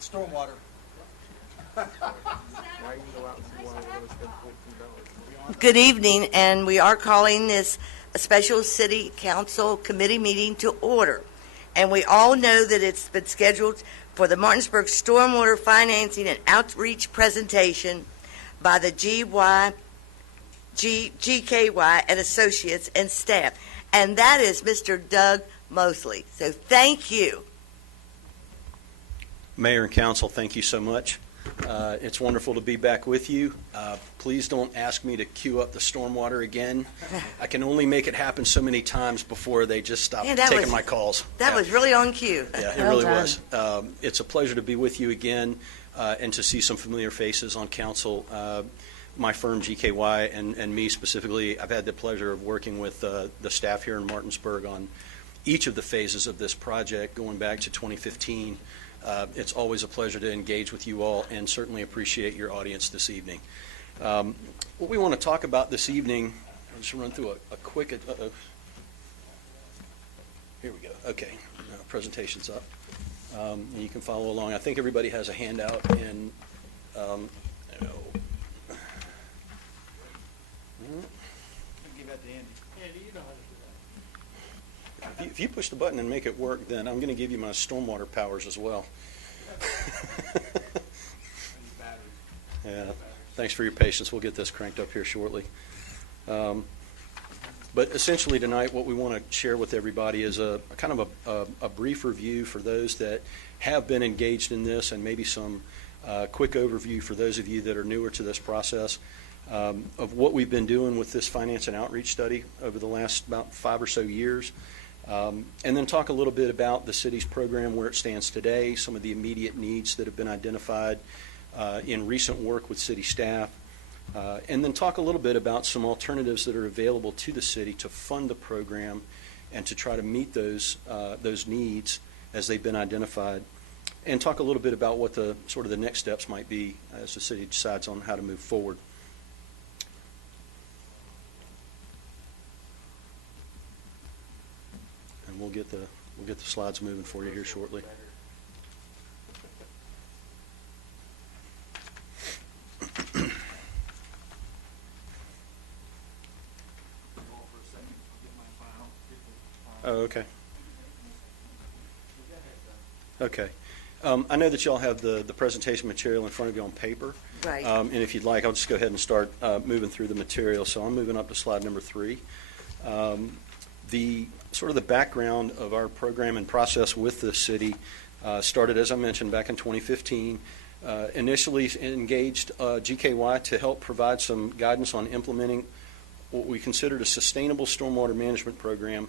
Stormwater. Good evening, and we are calling this a special city council committee meeting to order. And we all know that it's been scheduled for the Martinsburg Stormwater Financing and Outreach presentation by the GKY and Associates and staff. And that is Mr. Doug Mosley. So thank you. Mayor and council, thank you so much. It's wonderful to be back with you. Please don't ask me to queue up the stormwater again. I can only make it happen so many times before they just stop taking my calls. That was really on cue. Yeah, it really was. It's a pleasure to be with you again and to see some familiar faces on council. My firm, GKY, and me specifically, I've had the pleasure of working with the staff here in Martinsburg on each of the phases of this project going back to 2015. It's always a pleasure to engage with you all and certainly appreciate your audience this evening. What we want to talk about this evening, I'll just run through a quick, here we go. Okay, presentation's up. And you can follow along. I think everybody has a handout and Give that to Andy. Andy, you know how to do that. if you push the button and make it work, then I'm going to give you my stormwater powers as well. Yeah, thanks for your patience. We'll get this cranked up here shortly. But essentially tonight what we want to share with everybody is a kind of a brief review for those that have been engaged in this and maybe some quick overview for those of you that are newer to this process of what we've been doing with this finance and outreach study over the last about 5 or so years. And then talk a little bit about the city's program, where it stands today, some of the immediate needs that have been identified in recent work with city staff, and then talk a little bit about some alternatives that are available to the city to fund the program and to try to meet those needs as they've been identified, and talk a little bit about what the sort of the next steps might be as the city decides on how to move forward. We'll get the slides moving for you here shortly. Oh, okay. Okay. I know that y'all have the presentation material in front of you on paper. Right. And if you'd like, I'll just go ahead and start moving through the material. So I'm moving up to slide number 3. The sort of the background of our program and process with the city started, as I mentioned, back in 2015. Initially engaged GKY to help provide some guidance on implementing what we considered a sustainable stormwater management program.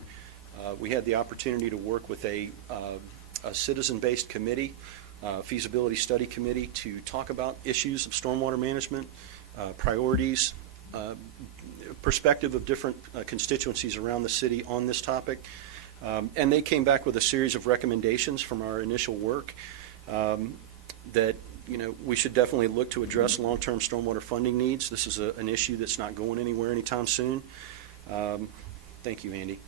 We had the opportunity to work with a citizen-based committee, feasibility study committee, to talk about issues of stormwater management, priorities, perspective of different constituencies around the city on this topic. And they came back with a series of recommendations from our initial work that we should definitely look to address long-term stormwater funding needs. This is an issue that's not going anywhere anytime soon. Thank you, Andy.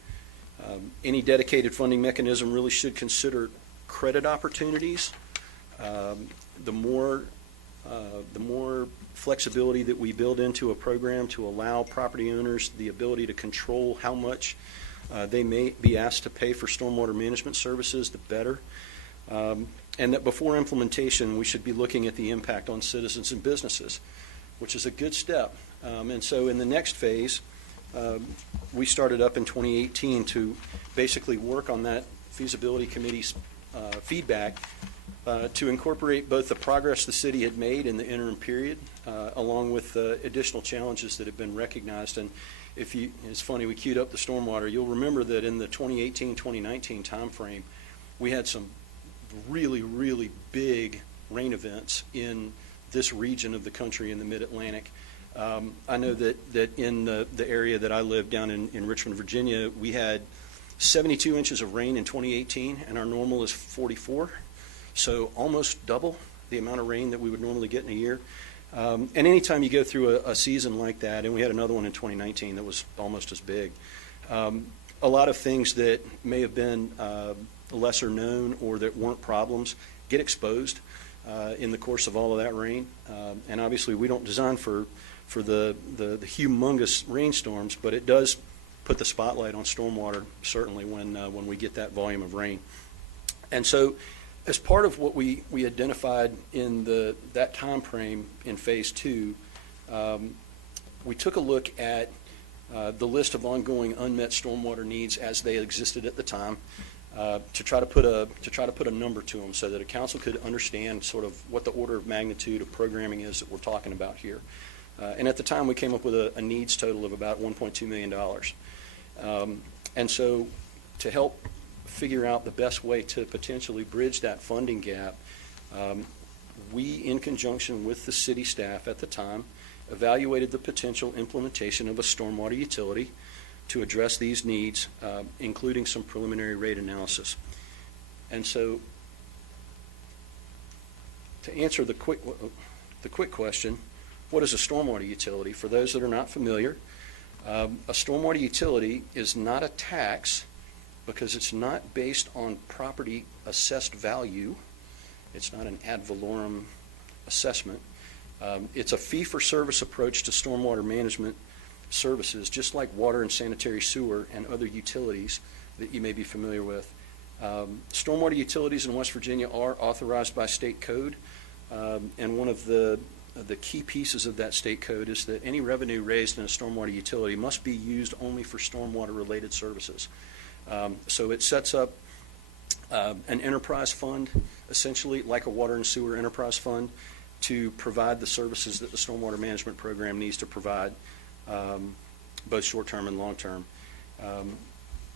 Any dedicated funding mechanism really should consider credit opportunities. The more flexibility that we build into a program to allow property owners the ability to control how much they may be asked to pay for stormwater management services, the better. And that before implementation, we should be looking at the impact on citizens and businesses, which is a good step. And so in the next phase, we started up in 2018 to basically work on that feasibility committee's feedback to incorporate both the progress the city had made in the interim period, along with the additional challenges that have been recognized. And it's funny, we queued up the stormwater. You'll remember that in the 2018-2019 timeframe, we had some really, really big rain events in this region of the country in the Mid-Atlantic. I know that in the area that I live down in Richmond, Virginia, we had 72 inches of rain in 2018, and our normal is 44. So almost double the amount of rain that we would normally get in a year. And anytime you go through a season like that, and we had another one in 2019 that was almost as big, a lot of things that may have been lesser known or that weren't problems get exposed. in the course of all of that rain. And obviously, we don't design for the humongous rainstorms, but it does put the spotlight on stormwater, certainly, when we get that volume of rain. And so, as part of what we identified in that time frame in Phase 2, we took a look at the list of ongoing unmet stormwater needs as they existed at the time, to try to put a number to them so that a council could understand sort of what the order of magnitude of programming is that we're talking about here. And at the time, we came up with a needs total of about $1.2 million. And so, to help figure out the best way to potentially bridge that funding gap, we, in conjunction with the city staff at the time, evaluated the potential implementation of a stormwater utility to address these needs, including some preliminary rate analysis. And so, to answer the quick question, what is a stormwater utility? For those that are not familiar, a stormwater utility is not a tax because it's not based on property assessed value. It's not an ad valorem assessment. It's a fee-for-service approach to stormwater management services, just like water and sanitary sewer and other utilities that you may be familiar with. Stormwater utilities in West Virginia are authorized by state code, and one of the key pieces of that state code is that any revenue raised in a stormwater utility must be used only for stormwater-related services. So it sets up an enterprise fund, essentially like a water and sewer enterprise fund, to provide the services that the stormwater management program needs to provide, both short-term and long-term.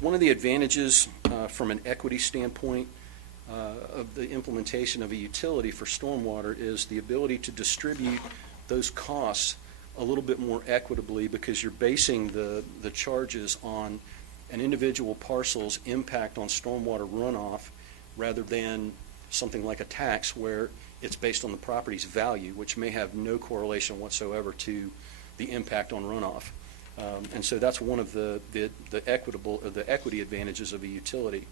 One of the advantages from an equity standpoint of the implementation of a utility for stormwater is the ability to distribute those costs a little bit more equitably, because you're basing the charges on an individual parcel's impact on stormwater runoff rather than something like a tax where it's based on the property's value, which may have no correlation whatsoever to the impact on runoff. And so that's one of the equity advantages of a utility.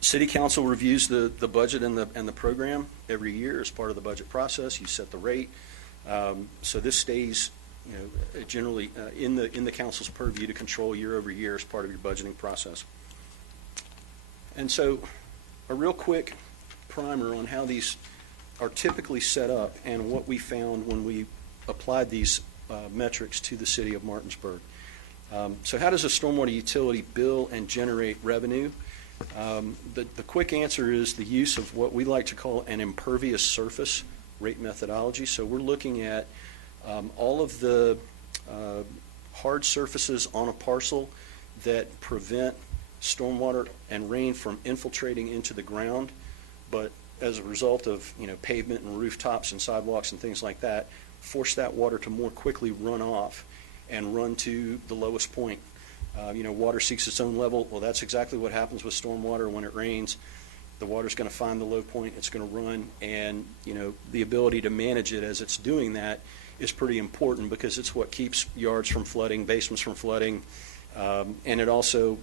City Council reviews the budget and the program every year as part of the budget process. You set the rate. So this stays, generally in the council's purview to control year over year as part of your budgeting process. And so, a real quick primer on how these are typically set up and what we found when we applied these metrics to the city of Martinsburg. So how does a stormwater utility bill and generate revenue? The quick answer is the use of what we like to call an impervious surface rate methodology. So we're looking at all of the hard surfaces on a parcel that prevent stormwater and rain from infiltrating into the ground, but as a result of pavement and rooftops and sidewalks and things like that, force that water to more quickly run off and run to the lowest point. Water seeks its own level. Well, that's exactly what happens with stormwater when it rains. The water's going to find the low point, it's going to run, and the ability to manage it as it's doing that is pretty important, because it's what keeps yards from flooding, basements from flooding, and it also,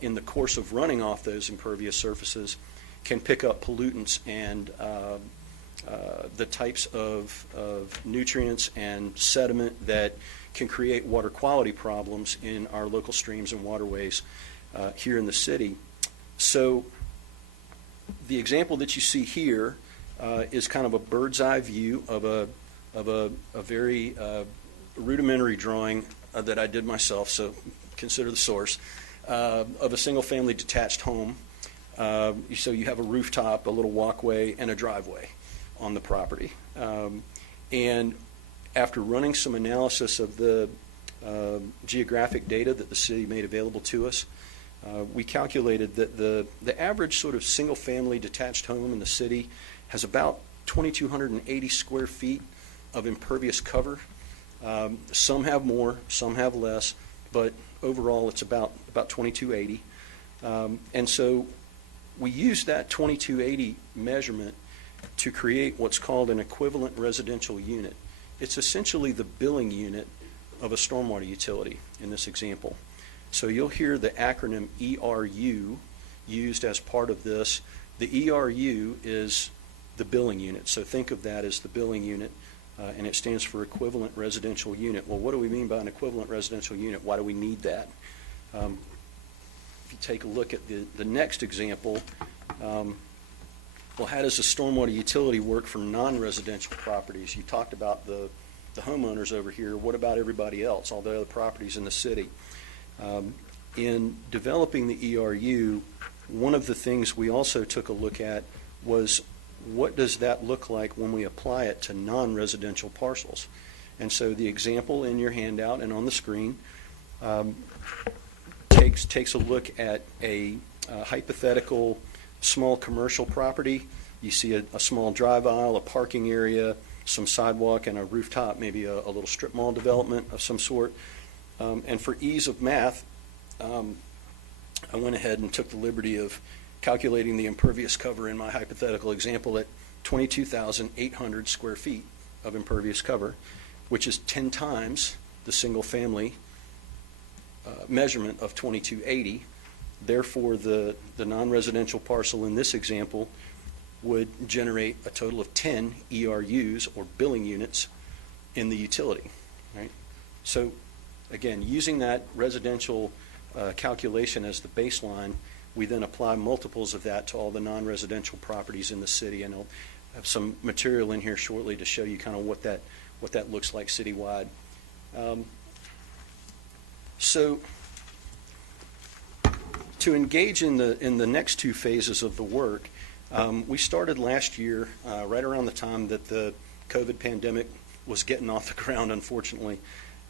in the course of running off those impervious surfaces, can pick up pollutants and the types of nutrients and sediment that can create water quality problems in our local streams and waterways here in the city. So the example that you see here is kind of a bird's eye view of a very rudimentary drawing that I did myself, so consider the source, of a single-family detached home. So you have a rooftop, a little walkway, and a driveway on the property. And after running some analysis of the geographic data that the city made available to us, we calculated that the average sort of single-family detached home in the city has about 2,280 square feet of impervious cover. Some have more, some have less, but overall it's about 2,280. And so we use that 2,280 measurement to create what's called an equivalent residential unit. It's essentially the billing unit of a stormwater utility in this example. So you'll hear the acronym ERU used as part of this. The ERU is the billing unit. So think of that as the billing unit, and it stands for equivalent residential unit. Well, what do we mean by an equivalent residential unit? Why do we need that? If you take a look at the next example, well, how does a stormwater utility work for non-residential properties? You talked about the homeowners over here. What about everybody else, all the other properties in the city? In developing the ERU, one of the things we also took a look at was what does that look like when we apply it to non-residential parcels? And so the example in your handout and on the screen takes a look at a hypothetical small commercial property. You see a small drive aisle, a parking area, some sidewalk, and a rooftop, maybe a little strip mall development of some sort. And for ease of math, I went ahead and took the liberty of calculating the impervious cover in my hypothetical example at 22,800 square feet of impervious cover, which is 10 times the single-family measurement of 2280. Therefore, the non-residential parcel in this example would generate a total of 10 ERUs, or billing units, in the utility. Right? So, again, using that residential calculation as the baseline, we then apply multiples of that to all the non-residential properties in the city, and I'll have some material in here shortly to show you kind of what that looks like citywide. So to engage in the next two phases of the work, we started last year, right around the time that the COVID pandemic was getting off the ground, unfortunately,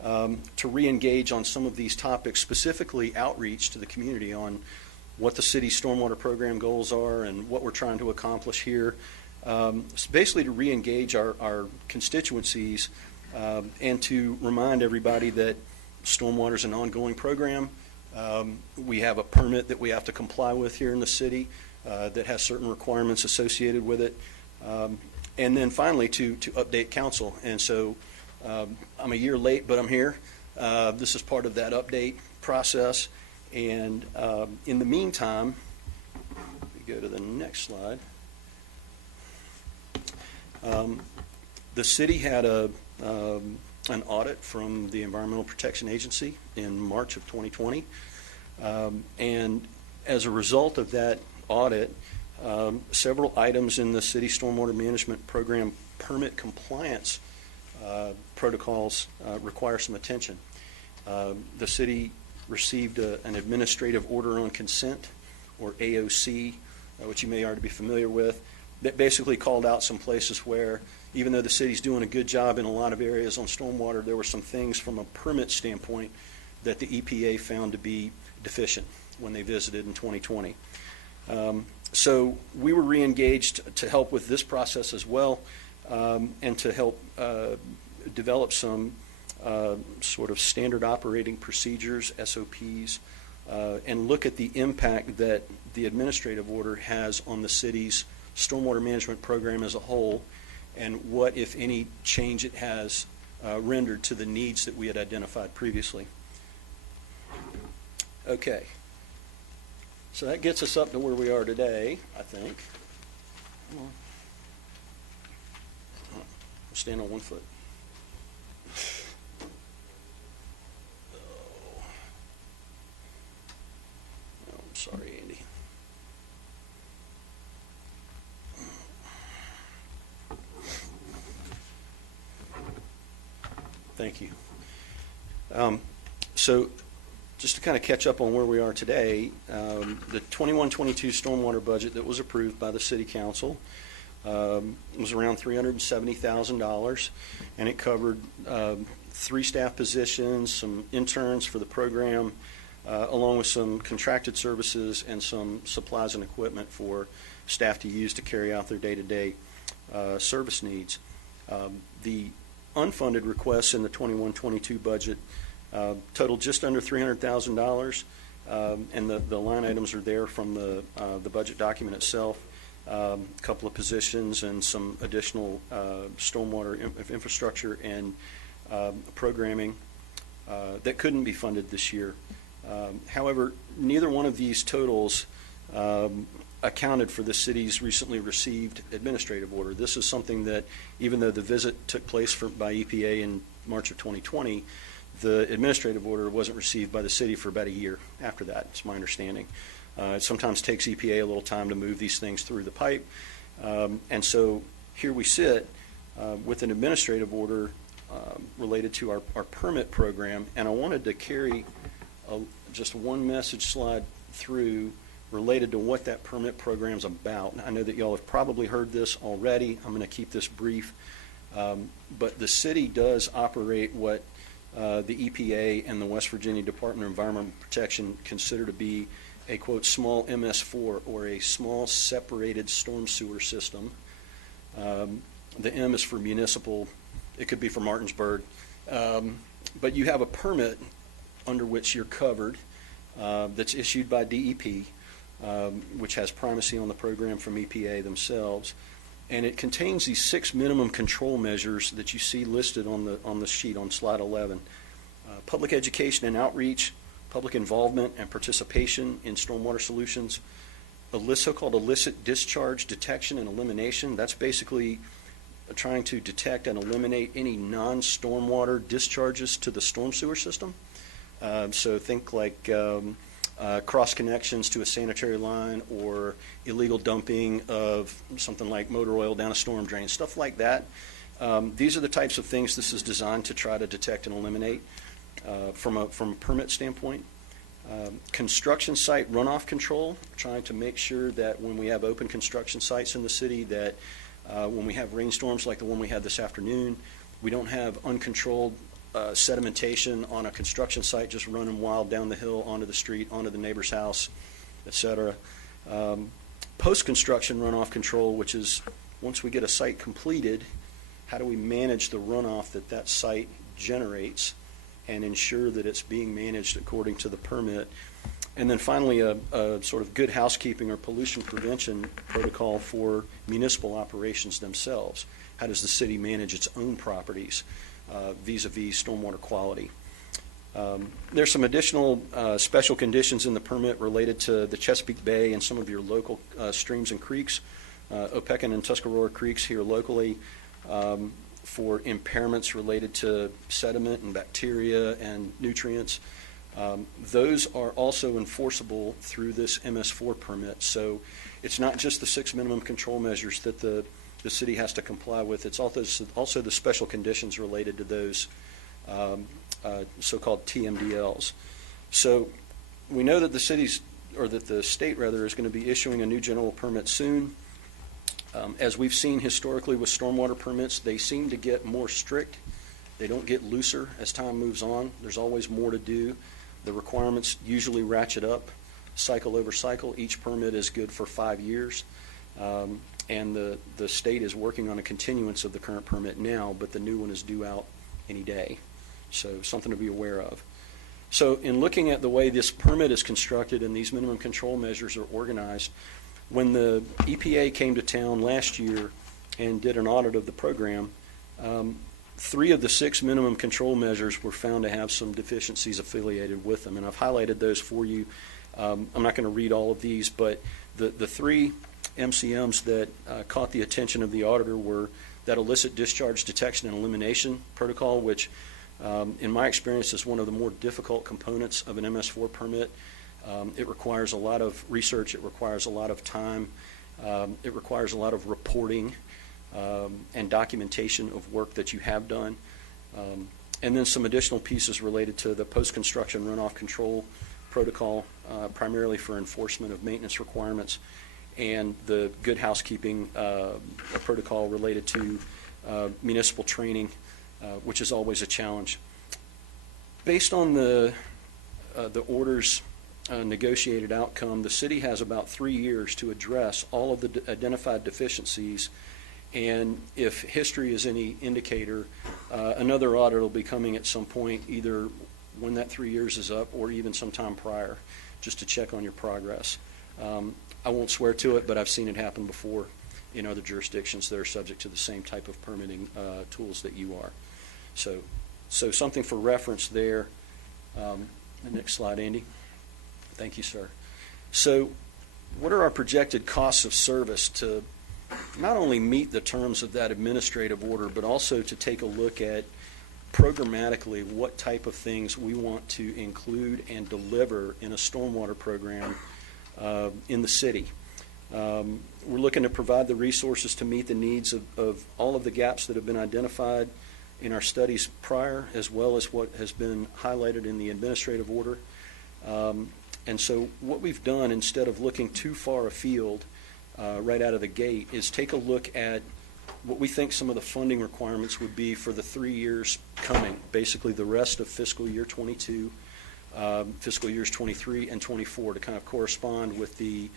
to re-engage on some of these topics, specifically outreach to the community on what the city's stormwater program goals are and what we're trying to accomplish here. Basically to re-engage our constituencies and to remind everybody that stormwater is an ongoing program. We have a permit that we have to comply with here in the city that has certain requirements associated with it. And then finally to update council. And so I'm a year late, but I'm here. This is part of that update process. And in the meantime, if we go to the next slide, the city had an audit from the Environmental Protection Agency in March of 2020. And as a result of that audit, several items in the city stormwater management program permit compliance protocols require some attention. The city received an administrative order on consent, or AOC, which you may already be familiar with, that basically called out some places where, even though the city's doing a good job in a lot of areas on stormwater, there were some things from a permit standpoint that the EPA found to be deficient when they visited in 2020. So we were re-engaged to help with this process as well, and to help develop some sort of standard operating procedures, SOPs, and look at the impact that the administrative order has on the city's stormwater management program as a whole, and what, if any, change it has rendered to the needs that we had identified previously. Okay. So that gets us up to where we are today, I think. Come on. I'll stand on one foot. Oh, I'm sorry, Andy. Thank you. So just to kind of catch up on where we are today, the 21-22 stormwater budget that was approved by the City Council was around $370,000, and it covered 3 staff positions, some interns for the program, along with some contracted services and some supplies and equipment for staff to use to carry out their day-to-day service needs. The unfunded requests in the 21-22 budget totaled just under $300,000, and the line items are there from the budget document itself. A couple of positions and some additional stormwater infrastructure and programming that couldn't be funded this year. However, neither one of these totals accounted for the city's recently received administrative order. This is something that, even though the visit took place by EPA in March of 2020, the administrative order wasn't received by the city for about a year after that, it's my understanding. It sometimes takes EPA a little time to move these things through the pipe. And so here we sit with an administrative order related to our permit program, and I wanted to carry just one message slide through related to what that permit program's about. I know that y'all have probably heard this already. I'm going to keep this brief. But the city does operate what the EPA and the West Virginia Department of Environmental Protection consider to be a, quote, small MS4, or a small separated storm sewer system. The M is for municipal. It could be for Martinsburg. But you have a permit under which you're covered that's issued by DEP, which has primacy on the program from EPA themselves. And it contains these 6 minimum control measures that you see listed on the sheet on slide 11. Public education and outreach, public involvement and participation in stormwater solutions, so-called illicit discharge detection and elimination. That's basically trying to detect and eliminate any non-stormwater discharges to the storm sewer system. So think like cross connections to a sanitary line, or illegal dumping of something like motor oil down a storm drain, stuff like that. These are the types of things this is designed to try to detect and eliminate from a permit standpoint. Construction site runoff control, trying to make sure that when we have open construction sites in the city, that when we have rainstorms like the one we had this afternoon, we don't have uncontrolled sedimentation on a construction site just running wild down the hill, onto the street, onto the neighbor's house, etc. Post-construction runoff control, which is once we get a site completed, how do we manage the runoff that site generates and ensure that it's being managed according to the permit. And then finally, a sort of good housekeeping or pollution prevention protocol for municipal operations themselves. How does the city manage its own properties vis-a-vis stormwater quality? There's some additional special conditions in the permit related to the Chesapeake Bay and some of your local streams and creeks, Opequon and Tuscarora creeks here locally, for impairments related to sediment and bacteria and nutrients. Those are also enforceable through this MS4 permit. So it's not just the 6 minimum control measures that the city has to comply with. It's also the special conditions related to those so-called TMDLs. So we know that the state is going to be issuing a new general permit soon. As we've seen historically with stormwater permits, they seem to get more strict. They don't get looser as time moves on. There's always more to do. The requirements usually ratchet up cycle over cycle. Each permit is good for 5 years. And the state is working on a continuance of the current permit now, but the new one is due out any day. So something to be aware of. So in looking at the way this permit is constructed and these minimum control measures are organized, when the EPA came to town last year and did an audit of the program, 3 of the 6 minimum control measures were found to have some deficiencies affiliated with them. And I've highlighted those for you. I'm not going to read all of these, but the 3 MCMs that caught the attention of the auditor were that illicit discharge detection and elimination protocol, which in my experience is one of the more difficult components of an MS4 permit. It requires a lot of research. It requires a lot of time. It requires a lot of reporting and documentation of work that you have done. And then some additional pieces related to the post-construction runoff control protocol, primarily for enforcement of maintenance requirements, and the good housekeeping protocol related to municipal training, which is always a challenge. Based on the order's negotiated outcome, the city has about 3 years to address all of the identified deficiencies, and if history is any indicator, another audit will be coming at some point, either when that 3 years is up or even sometime prior, just to check on your progress. I won't swear to it, but I've seen it happen before in other jurisdictions that are subject to the same type of permitting tools that you are. So something for reference there. The next slide, Andy. Thank you, sir. So what are our projected costs of service to not only meet the terms of that administrative order, but also to take a look at programmatically what type of things we want to include and deliver in a stormwater program in the city. We're looking to provide the resources to meet the needs of all of the gaps that have been identified in our studies prior, as well as what has been highlighted in the administrative order. And so what we've done, instead of looking too far afield right out of the gate, is take a look at what we think some of the funding requirements would be for the 3 years coming, basically the rest of fiscal year 22, fiscal years 23 and 24, to kind of correspond with the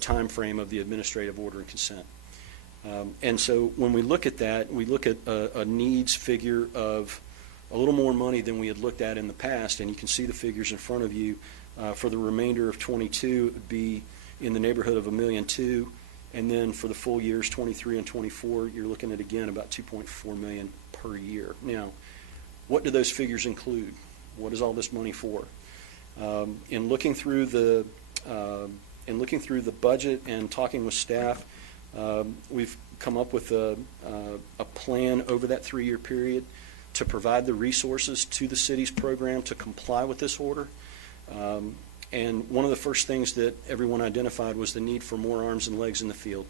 time frame of the administrative order and consent. And so when we look at that, we look at a needs figure of a little more money than we had looked at in the past, and you can see the figures in front of you. For the remainder of 22, it would be in the neighborhood of $1.2 million, and then for the full years 23 and 24, you're looking at, again, about $2.4 million per year. Now, what do those figures include? What is all this money for? In looking through the budget and talking with staff, we've come up with a plan over that 3-year period to provide the resources to the city's program to comply with this order. And one of the first things that everyone identified was the need for more arms and legs in the field.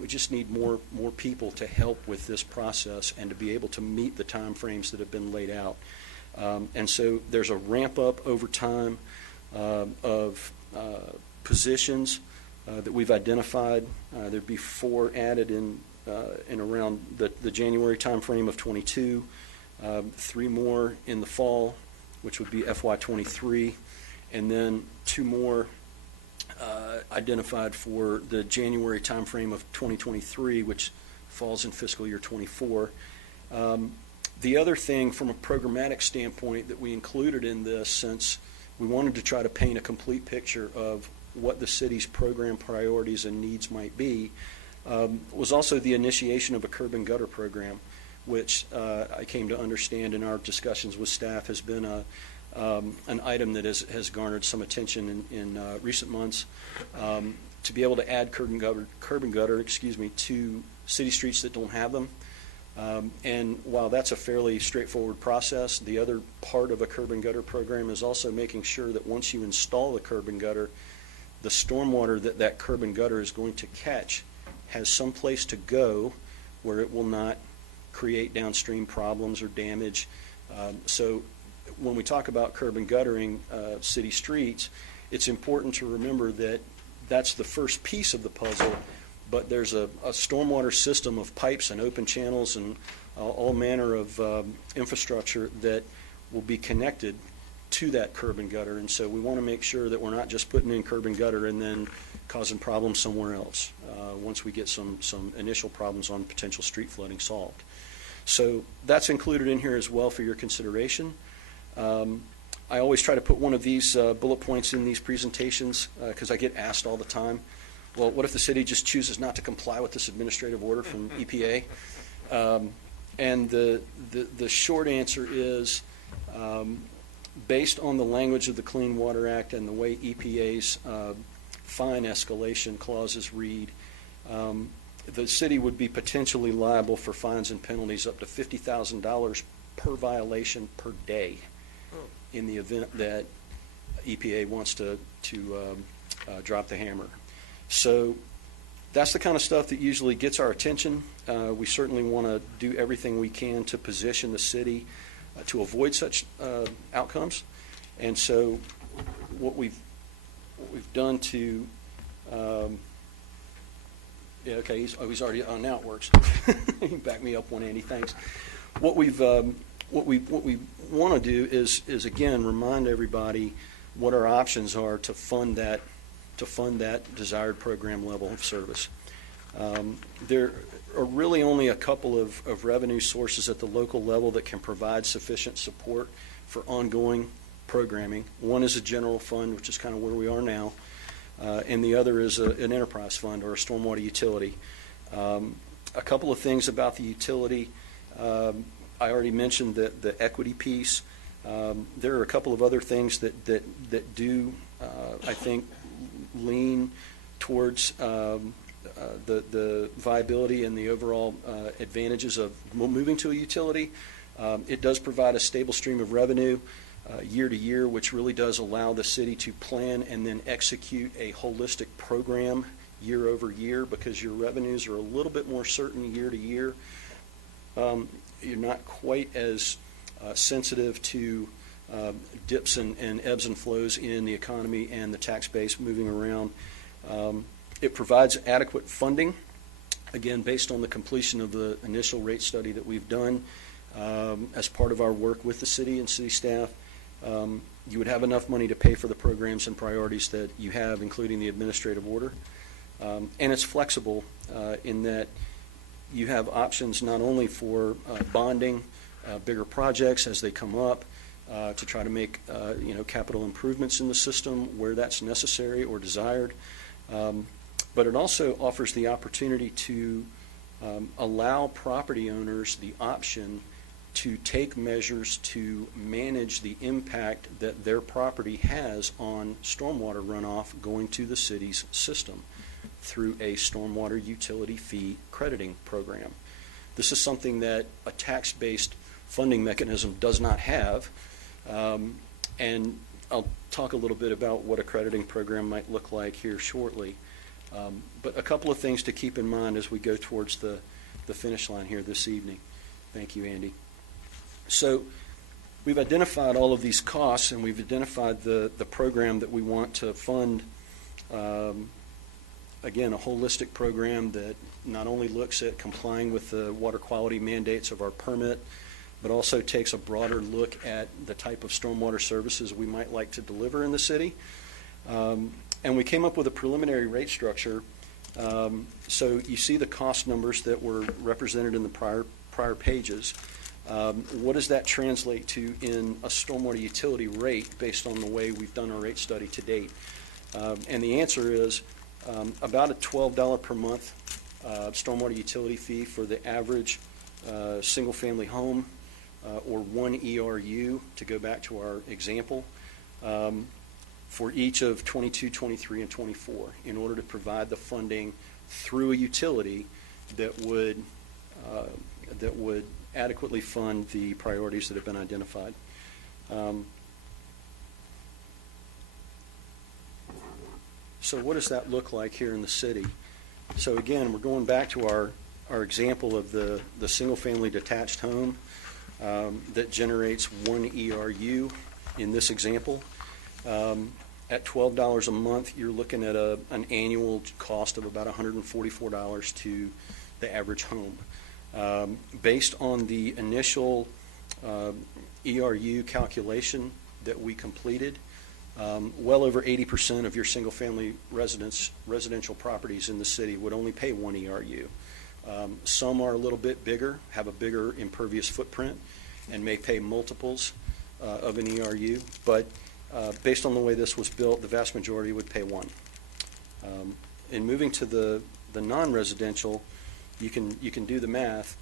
We just need more people to help with this process and to be able to meet the time frames that have been laid out. And so there's a ramp up over time of positions that we've identified. There'd be 4 added in around the January timeframe of 22, 3 more in the fall, which would be FY23, and then 2 more identified for the January timeframe of 2023, which falls in fiscal year 24. The other thing from a programmatic standpoint that we included in this, since we wanted to try to paint a complete picture of what the city's program priorities and needs might be, was also the initiation of a curb and gutter program, which I came to understand in our discussions with staff has been an item that has garnered some attention in recent months. To be able to add curb and gutter, to city streets that don't have them. And while that's a fairly straightforward process, the other part of a curb and gutter program is also making sure that once you install the curb and gutter, the stormwater that curb and gutter is going to catch has some place to go where it will not create downstream problems or damage. So when we talk about curb and guttering city streets, it's important to remember that that's the first piece of the puzzle, but there's a stormwater system of pipes and open channels and all manner of infrastructure that will be connected to that curb and gutter. And so we want to make sure that we're not just putting in curb and gutter and then causing problems somewhere else once we get some initial problems on potential street flooding solved. So that's included in here as well for your consideration. I always try to put one of these bullet points in these presentations because I get asked all the time, well, what if the city just chooses not to comply with this administrative order from EPA? And the short answer is, based on the language of the Clean Water Act and the way EPA's fine escalation clauses read, the city would be potentially liable for fines and penalties up to $50,000 per violation per day in the event that EPA wants to drop the hammer. So that's the kind of stuff that usually gets our attention. We certainly want to do everything we can to position the city to avoid such outcomes. And so what we've done to yeah, okay, he's already now it works. You can back me up one, Andy. Thanks. What we want to do is again remind everybody what our options are to fund that desired program level of service. There are really only a couple of revenue sources at the local level that can provide sufficient support for ongoing programming. One is a general fund, which is kind of where we are now, and the other is an enterprise fund or a stormwater utility. A couple of things about the utility. I already mentioned the equity piece. There are a couple of other things that do, I think, lean towards the viability and the overall advantages of moving to a utility. It does provide a stable stream of revenue year to year, which really does allow the city to plan and then execute a holistic program year over year, because your revenues are a little bit more certain year to year. You're not quite as sensitive to dips and ebbs and flows in the economy and the tax base moving around. It provides adequate funding, again, based on the completion of the initial rate study that we've done as part of our work with the city and city staff. You would have enough money to pay for the programs and priorities that you have, including the administrative order. And it's flexible in that you have options not only for bonding bigger projects as they come up, to try to make capital improvements in the system where that's necessary or desired, but it also offers the opportunity to allow property owners the option to take measures to manage the impact that their property has on stormwater runoff going to the city's system through a stormwater utility fee crediting program. This is something that a tax-based funding mechanism does not have, and I'll talk a little bit about what a crediting program might look like here shortly. But a couple of things to keep in mind as we go towards the finish line here this evening. Thank you, Andy. So we've identified all of these costs, and we've identified the program that we want to fund. Again, a holistic program that not only looks at complying with the water quality mandates of our permit, but also takes a broader look at the type of stormwater services we might like to deliver in the city. And we came up with a preliminary rate structure. So you see the cost numbers that were represented in the prior pages. What does that translate to in a stormwater utility rate based on the way we've done our rate study to date? And the answer is about a $12 per month stormwater utility fee for the average single-family home or one ERU, to go back to our example, for each of 22, 23, and 24 in order to provide the funding through a utility that would adequately fund the priorities that have been identified. So what does that look like here in the city? So again, we're going back to our example of the single-family detached home that generates one ERU in this example. At $12 a month, you're looking at an annual cost of about $144 to the average home. Based on the initial ERU calculation that we completed, well over 80% of your single-family residential properties in the city would only pay one ERU. Some are a little bit bigger, have a bigger impervious footprint, and may pay multiples of an ERU, but based on the way this was built, the vast majority would pay one. In moving to the non-residential, you can do the math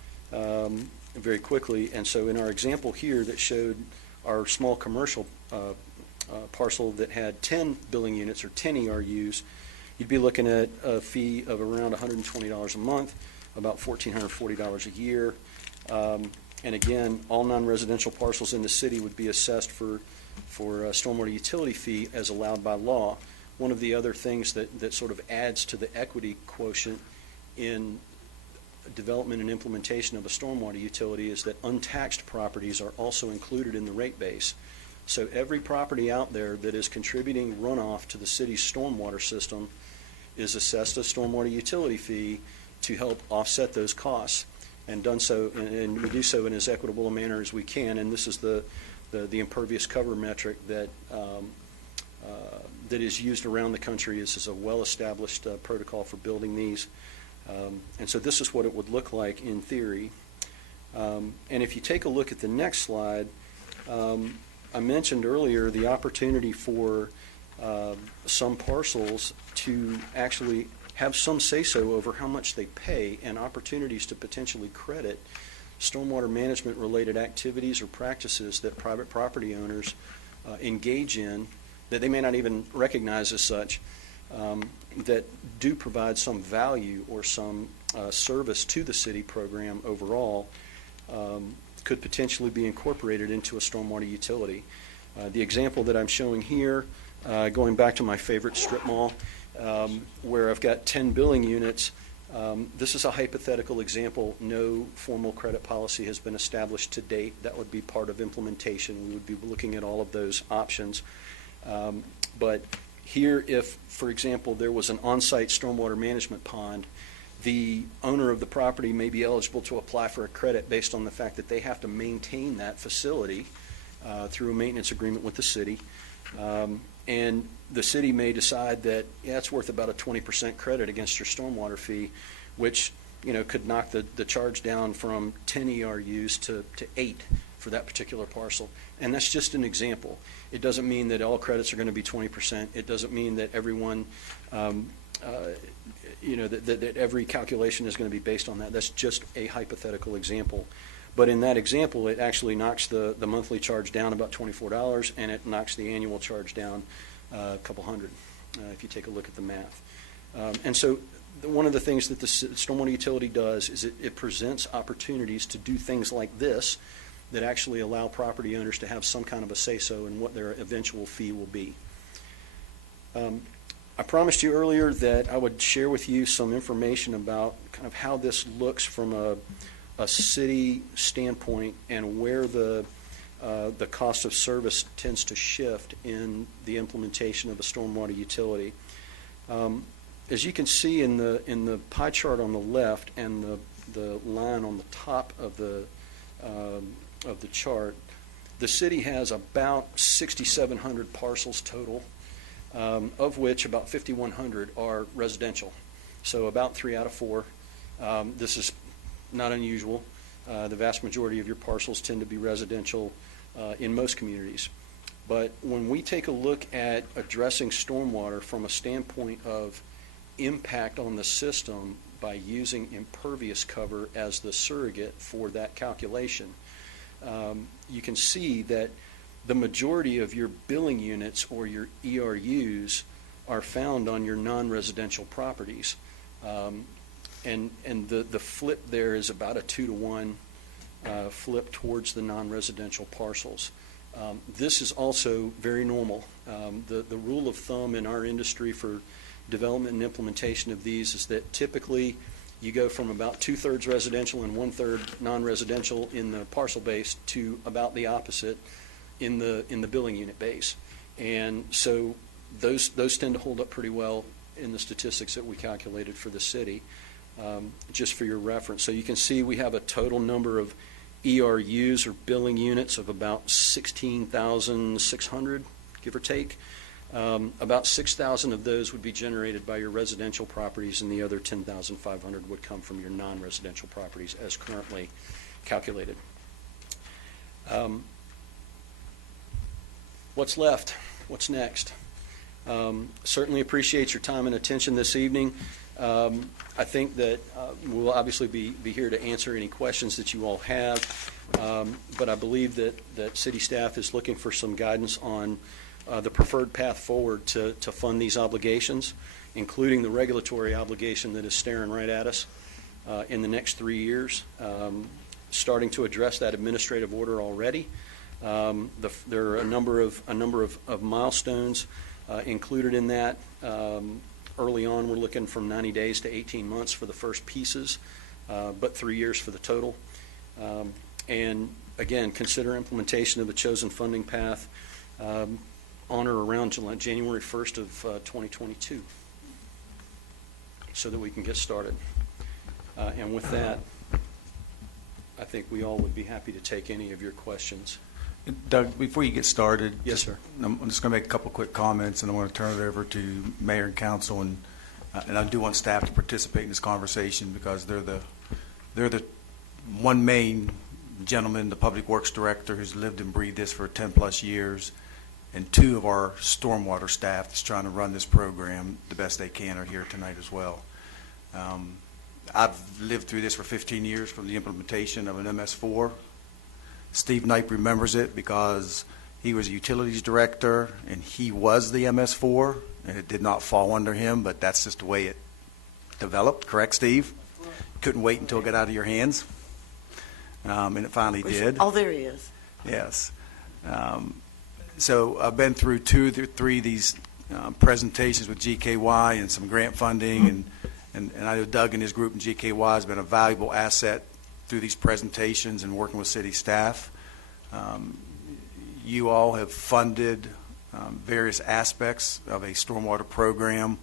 very quickly, and so in our example here that showed our small commercial parcel that had 10 billing units or 10 ERUs, you'd be looking at a fee of around $120 a month, about $1,440 a year. And again, all non-residential parcels in the city would be assessed for a stormwater utility fee as allowed by law. One of the other things that sort of adds to the equity quotient in development and implementation of a stormwater utility is that untaxed properties are also included in the rate base. So every property out there that is contributing runoff to the city's stormwater system is assessed a stormwater utility fee to help offset those costs, and done so, and we do so in as equitable a manner as we can. And this is the impervious cover metric that that is used around the country. This is a well-established protocol for building these, and so this is what it would look like in theory. And if you take a look at the next slide, I mentioned earlier the opportunity for some parcels to actually have some say-so over how much they pay, and opportunities to potentially credit stormwater management related activities or practices that private property owners engage in that they may not even recognize as such. that do provide some value or some service to the city program overall could potentially be incorporated into a stormwater utility. The example that I'm showing here, going back to my favorite strip mall, where I've got 10 billing units, this is a hypothetical example. No formal credit policy has been established to date. That would be part of implementation. We would be looking at all of those options. But here, if, for example, there was an on-site stormwater management pond, the owner of the property may be eligible to apply for a credit based on the fact that they have to maintain that facility through a maintenance agreement with the city. And the city may decide that, yeah, it's worth about a 20% credit against your stormwater fee, which, you know, could knock the charge down from 10 ERUs to 8 for that particular parcel. And that's just an example. It doesn't mean that all credits are going to be 20%. It doesn't mean that everyone, you know, that every calculation is going to be based on that. That's just a hypothetical example. But in that example, it actually knocks the monthly charge down about $24, and it knocks the annual charge down a couple hundred, if you take a look at the math. And so one of the things that the stormwater utility does is it presents opportunities to do things like this that actually allow property owners to have some kind of a say-so in what their eventual fee will be. I promised you earlier that I would share with you some information about kind of how this looks from a city standpoint and where the cost of service tends to shift in the implementation of a stormwater utility. As you can see in the pie chart on the left and the line on the top of the chart, the city has about 6,700 parcels total, of which about 5,100 are residential. So about 3 out of 4. This is not unusual. The vast majority of your parcels tend to be residential in most communities. But when we take a look at addressing stormwater from a standpoint of impact on the system by using impervious cover as the surrogate for that calculation, you can see that the majority of your billing units or your ERUs are found on your non-residential properties. And the flip there is about a 2-to-1 flip towards the non-residential parcels. This is also very normal. The rule of thumb in our industry for development and implementation of these is that typically you go from about 2/3 residential and 1/3 non-residential in the parcel base to about the opposite in the billing unit base. And so those tend to hold up pretty well in the statistics that we calculated for the city, just for your reference. So you can see we have a total number of ERUs or billing units of about 16,600, give or take. About 6,000 of those would be generated by your residential properties, and the other 10,500 would come from your non-residential properties as currently calculated. What's left? What's next? Certainly appreciate your time and attention this evening. I think that we'll obviously be here to answer any questions that you all have, but I believe that city staff is looking for some guidance on the preferred path forward to fund these obligations, including the regulatory obligation that is staring right at us in the next 3 years, starting to address that administrative order already. There are a number of milestones included in that. Early on, we're looking from 90 days to 18 months for the first pieces, but 3 years for the total. And again, consider implementation of the chosen funding path on or around January 1st of 2022 so that we can get started. And with that, I think we all would be happy to take any of your questions. Doug, before you get started, Yes, sir. I'm just going to make a couple quick comments, and I want to turn it over to Mayor and Council, and I do want staff to participate in this conversation because they're the one main gentleman, the Public Works Director, who's lived and breathed this for 10+ years, and 2 of our stormwater staff that's trying to run this program the best they can are here tonight as well. I've lived through this for 15 years from the implementation of an MS4. Steve Knipe remembers it because he was a utilities director and he was the MS4, and it did not fall under him, but that's just the way it developed. Correct, Steve? Couldn't wait until it got out of your hands, and it finally did. Oh, there he is. Yes. So I've been through 2 or 3 of these presentations with GKY and some grant funding, and I know Doug and his group in GKY has been a valuable asset through these presentations and working with city staff. You all have funded various aspects of a stormwater program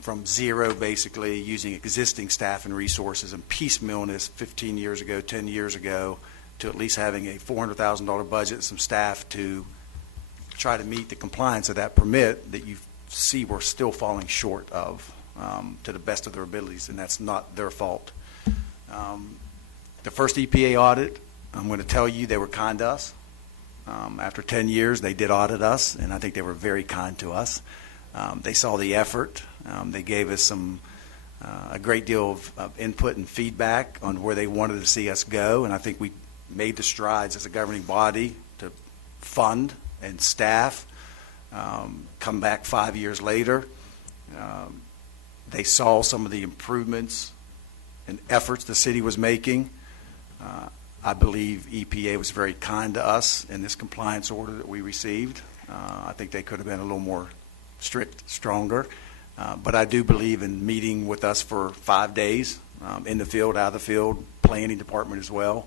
from zero, basically, using existing staff and resources and piecemealing this 15 years ago, 10 years ago, to at least having a $400,000 budget and some staff to try to meet the compliance of that permit that you see we're still falling short of to the best of their abilities, and that's not their fault. The first EPA audit, I'm going to tell you, they were kind to us. After 10 years, they did audit us, and I think they were very kind to us. They saw the effort. They gave us a great deal of input and feedback on where they wanted to see us go, and I think we made the strides as a governing body to fund and staff. Come back 5 years later, they saw some of the improvements and efforts the city was making. I believe EPA was very kind to us in this compliance order that we received. I think they could have been a little more strict, stronger. But I do believe in meeting with us for 5 days, in the field, out of the field, planning department as well.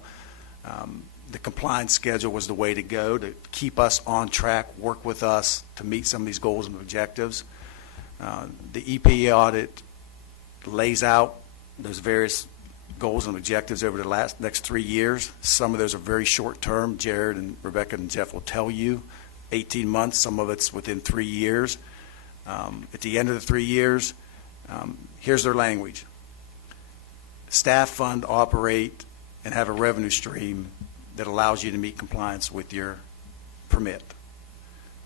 The compliance schedule was the way to go to keep us on track, work with us to meet some of these goals and objectives. The EPA audit lays out those various goals and objectives over the next 3 years. Some of those are very short term. Jared and Rebecca and Jeff will tell you 18 months. Some of it's within 3 years. At the end of the 3 years, here's their language. Staff fund, operate, and have a revenue stream that allows you to meet compliance with your permit.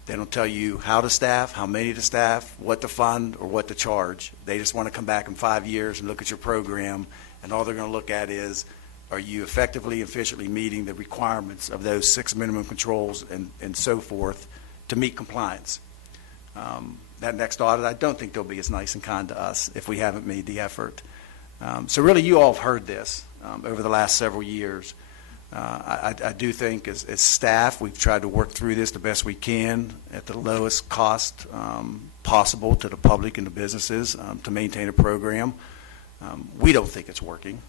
They don't tell you how to staff, how many to staff, what to fund, or what to charge. They just want to come back in 5 years and look at your program, and all they're going to look at is, are you effectively, efficiently meeting the requirements of those 6 minimum controls and so forth to meet compliance. That next audit, I don't think they'll be as nice and kind to us if we haven't made the effort. So really, you all have heard this over the last several years. I do think as staff, we've tried to work through this the best we can at the lowest cost possible to the public and the businesses to maintain a program. We don't think it's working.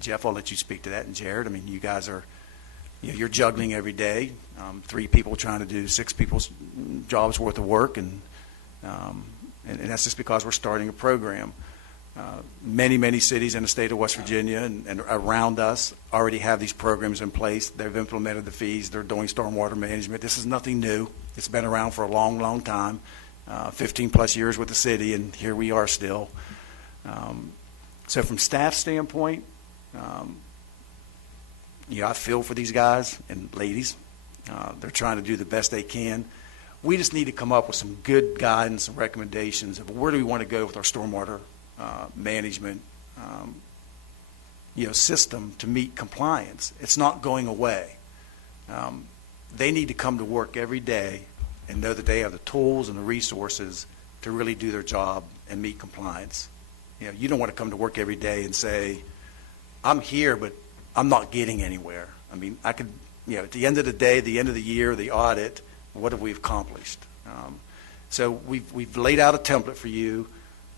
Jeff, I'll let you speak to that, and Jared. I mean, you guys are, you're juggling every day. 3 people trying to do 6 people's jobs worth of work, and that's just because we're starting a program. Many cities in the state of West Virginia and around us already have these programs in place. They've implemented the fees. They're doing stormwater management. This is nothing new. It's been around for a long, long time, 15 plus years with the city, and here we are still. So from staff standpoint, I feel for these guys and ladies. They're trying to do the best they can. We just need to come up with some good guidance and recommendations of where do we want to go with our stormwater management system to meet compliance. It's not going away. They need to come to work every day and know that they have the tools and the resources to really do their job and meet compliance. You don't want to come to work every day and say, I'm here, but I'm not getting anywhere. I mean, I could, at the end of the day, the end of the year, the audit, what have we accomplished? So we've laid out a template for you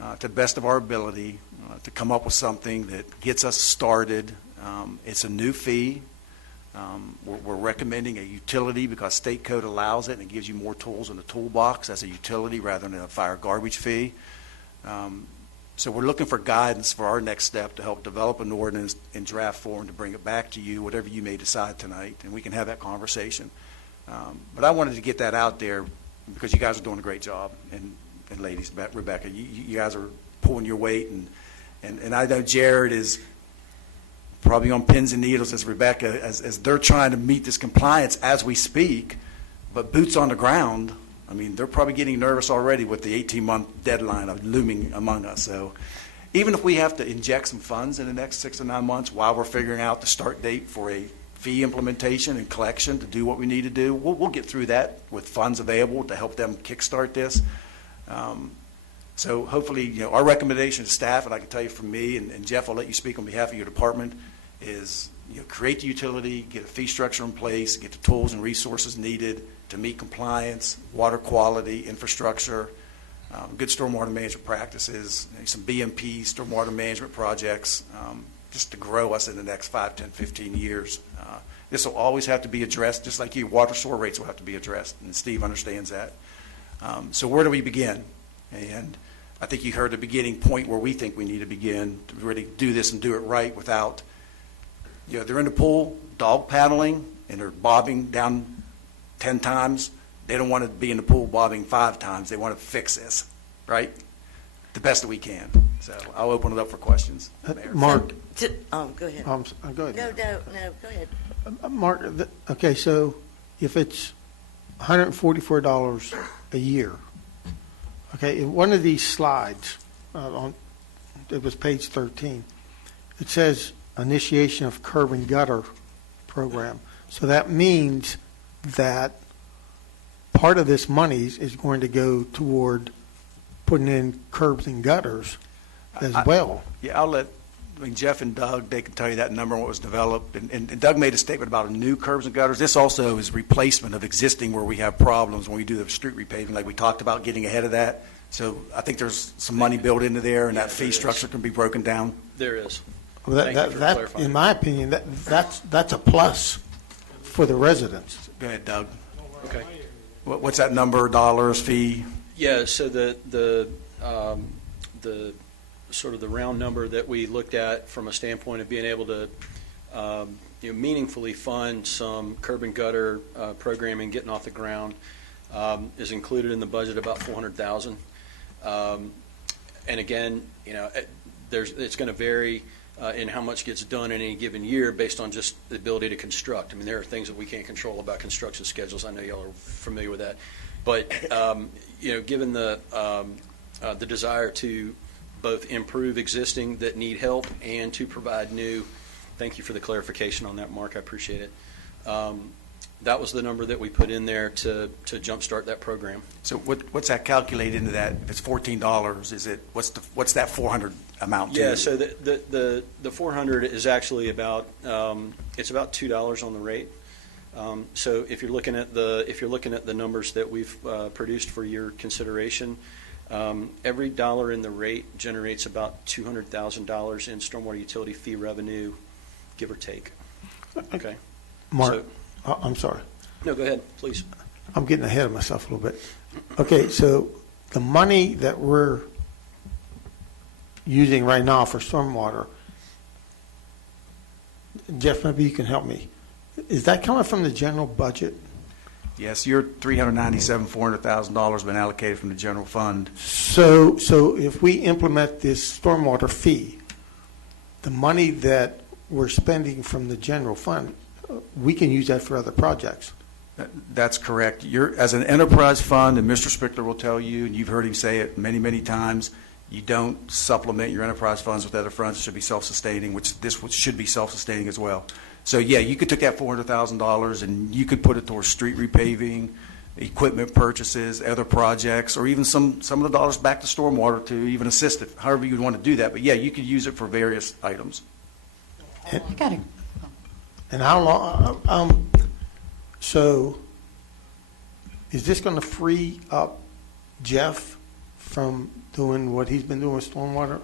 to the best of our ability to come up with something that gets us started. It's a new fee. We're recommending a utility because state code allows it, and it gives you more tools in the toolbox as a utility rather than a fire garbage fee. So we're looking for guidance for our next step to help develop an ordinance in draft form to bring it back to you, whatever you may decide tonight, and we can have that conversation. But I wanted to get that out there because you guys are doing a great job, and ladies, Rebecca, you guys are pulling your weight, and I know Jared is probably on pins and needles as Rebecca, as they're trying to meet this compliance as we speak, but boots on the ground. I mean, they're probably getting nervous already with the 18-month deadline of looming among us. So even if we have to inject some funds in the next 6 to 9 months while we're figuring out the start date for a fee implementation and collection to do what we need to do. We'll get through that with funds available to help them kickstart this. So hopefully, our recommendation to staff, and I can tell you from me, and Jeff, I'll let you speak on behalf of your department, is create the utility, get a fee structure in place, get the tools and resources needed to meet compliance, water quality, infrastructure, good stormwater management practices, some BMP, stormwater management projects, just to grow us in the next 5, 10, 15 years. This will always have to be addressed, just like your water sewer rates will have to be addressed, and Steve understands that. So where do we begin? And I think you heard the beginning point where we think we need to begin to really do this and do it right without, they're in the pool, dog paddling, and they're bobbing down 10 times. They don't want to be in the pool bobbing 5 times. They want to fix this, right? The best that we can. So I'll open it up for questions. Mayor. Mark, Go ahead. go ahead. No, go ahead. Mark, okay, so if it's $144 a year, okay, in one of these slides, it was page 13, it says initiation of curb and gutter program. So that means that part of this money is going to go toward putting in curbs and gutters as well. Yeah, Jeff and Doug, they can tell you that number and what was developed. And Doug made a statement about a new curbs and gutters. This also is replacement of existing where we have problems when we do the street repaving, like we talked about, getting ahead of that. So I think there's some money built into there, and that fee structure can be broken down. There is. Well, Thank you for that, clarifying. in my opinion, that's a plus for the residents. Go ahead, Doug. Okay. What's that number, dollars, fee? Yeah, so the sort of the round number that we looked at from a standpoint of being able to meaningfully fund some curb and gutter programming getting off the ground is included in the budget, about $400,000. And again, it's going to vary in how much gets done in any given year based on just the ability to construct. I mean, there are things that we can't control about construction schedules. I know y'all are familiar with that. But, given the desire to both improve existing that need help and to provide new, thank you for the clarification on that, Mark. I appreciate it. That was the number that we put in there to jumpstart that program. So what's that calculated into that? If it's $14, is it what's that 400 amount to? Yeah, so the 400 is actually about it's about $2 on the rate. So if you're looking at the numbers that we've produced for your consideration, every dollar in the rate generates about $200,000 in stormwater utility fee revenue, give or take. Okay. Mark, I'm sorry. No, go ahead, please. I'm getting ahead of myself a little bit. Okay, so the money that we're using right now for stormwater, Jeff, maybe you can help me. Is that coming from the general budget? Yes, your $400,000 has been allocated from the general fund. So if we implement this stormwater fee, the money that we're spending from the general fund, we can use that for other projects. That's correct. As an enterprise fund, and Mr. Spickler will tell you, and you've heard him say it many, many times, you don't supplement your enterprise funds with other funds. It should be self-sustaining, which this should be self-sustaining as well. So yeah, you could take that $400,000 and you could put it towards street repaving, equipment purchases, other projects, or even some of the dollars back to stormwater to even assist it, however you'd want to do that. But yeah, you could use it for various items. I got it. And how long, so is this going to free up Jeff from doing what he's been doing with stormwater?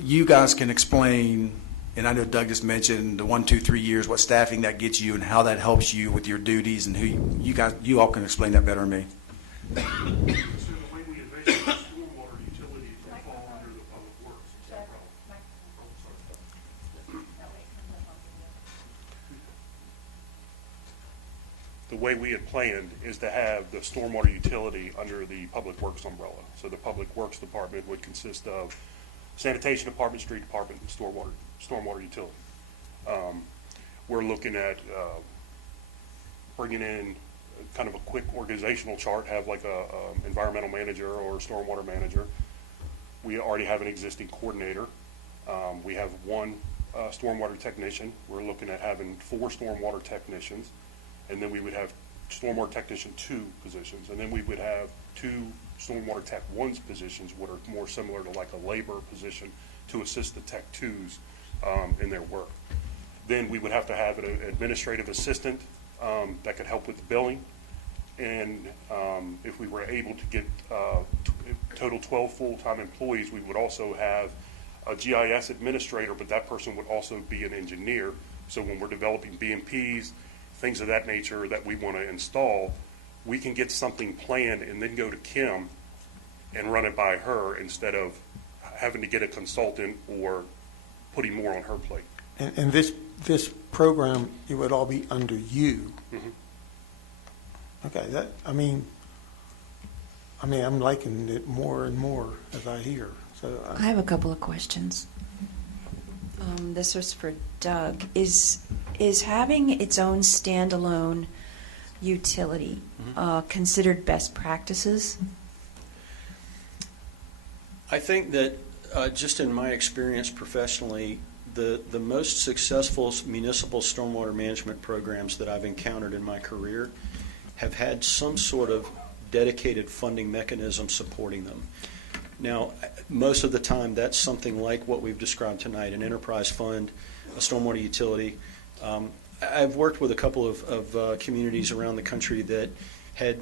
You guys can explain, and I know Doug just mentioned the 1, 2, 3 years, what staffing that gets you and how that helps you with your duties, and who you all can explain that better than me. So the way we envision stormwater utilities will fall under the public works. Is that right? The way we had planned is to have the stormwater utility under the public works umbrella. So the public works department would consist of sanitation department, street department, and stormwater utility. We're looking at bringing in kind of a quick organizational chart, have like a environmental manager or a stormwater manager. We already have an existing coordinator. We have one stormwater technician. We're looking at having 4 stormwater technicians, and then we would have stormwater technician 2 positions, and then we would have 2 stormwater tech 1's positions, what are more similar to like a labor position to assist the tech 2's in their work. Then we would have to have an administrative assistant that could help with the billing. And if we were able to get total 12 full-time employees, we would also have a GIS administrator, but that person would also be an engineer. So when we're developing BMPs, things of that nature that we want to install, we can get something planned and then go to Kim and run it by her instead of having to get a consultant or putting more on her plate. And this program, it would all be under you. Mhm. Okay, I'm liking it more and more as I hear. So I have a couple of questions. This was for Doug. Is having its own standalone utility considered best practices? I think that just in my experience professionally, the most successful municipal stormwater management programs that I've encountered in my career have had some sort of dedicated funding mechanism supporting them. Now, most of the time, that's something like what we've described tonight, an enterprise fund, a stormwater utility. I've worked with a couple of communities around the country that had,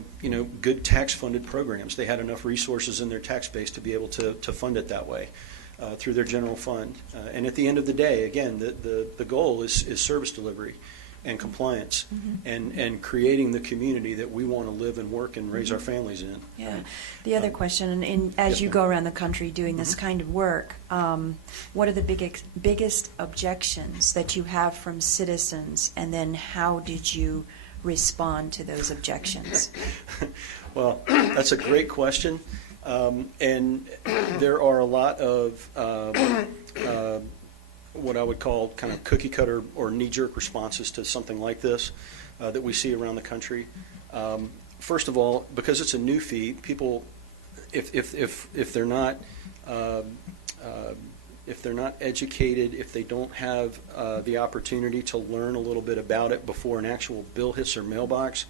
good tax-funded programs. They had enough resources in their tax base to be able to fund it that way through their general fund. And at the end of the day, again, the goal is service delivery and compliance and creating the community that we want to live and work and raise our families in. Yeah. The other question, and as Yes, you ma'am. go around the country doing this kind of work, what are the biggest objections that you have from citizens, and then how did you respond to those objections? Well, that's a great question. And there are a lot of what I would call kind of cookie cutter or knee-jerk responses to something like this that we see around the country. First of all, because it's a new fee, people, if they're not educated, if they don't have the opportunity to learn a little bit about it before an actual bill hits their mailbox,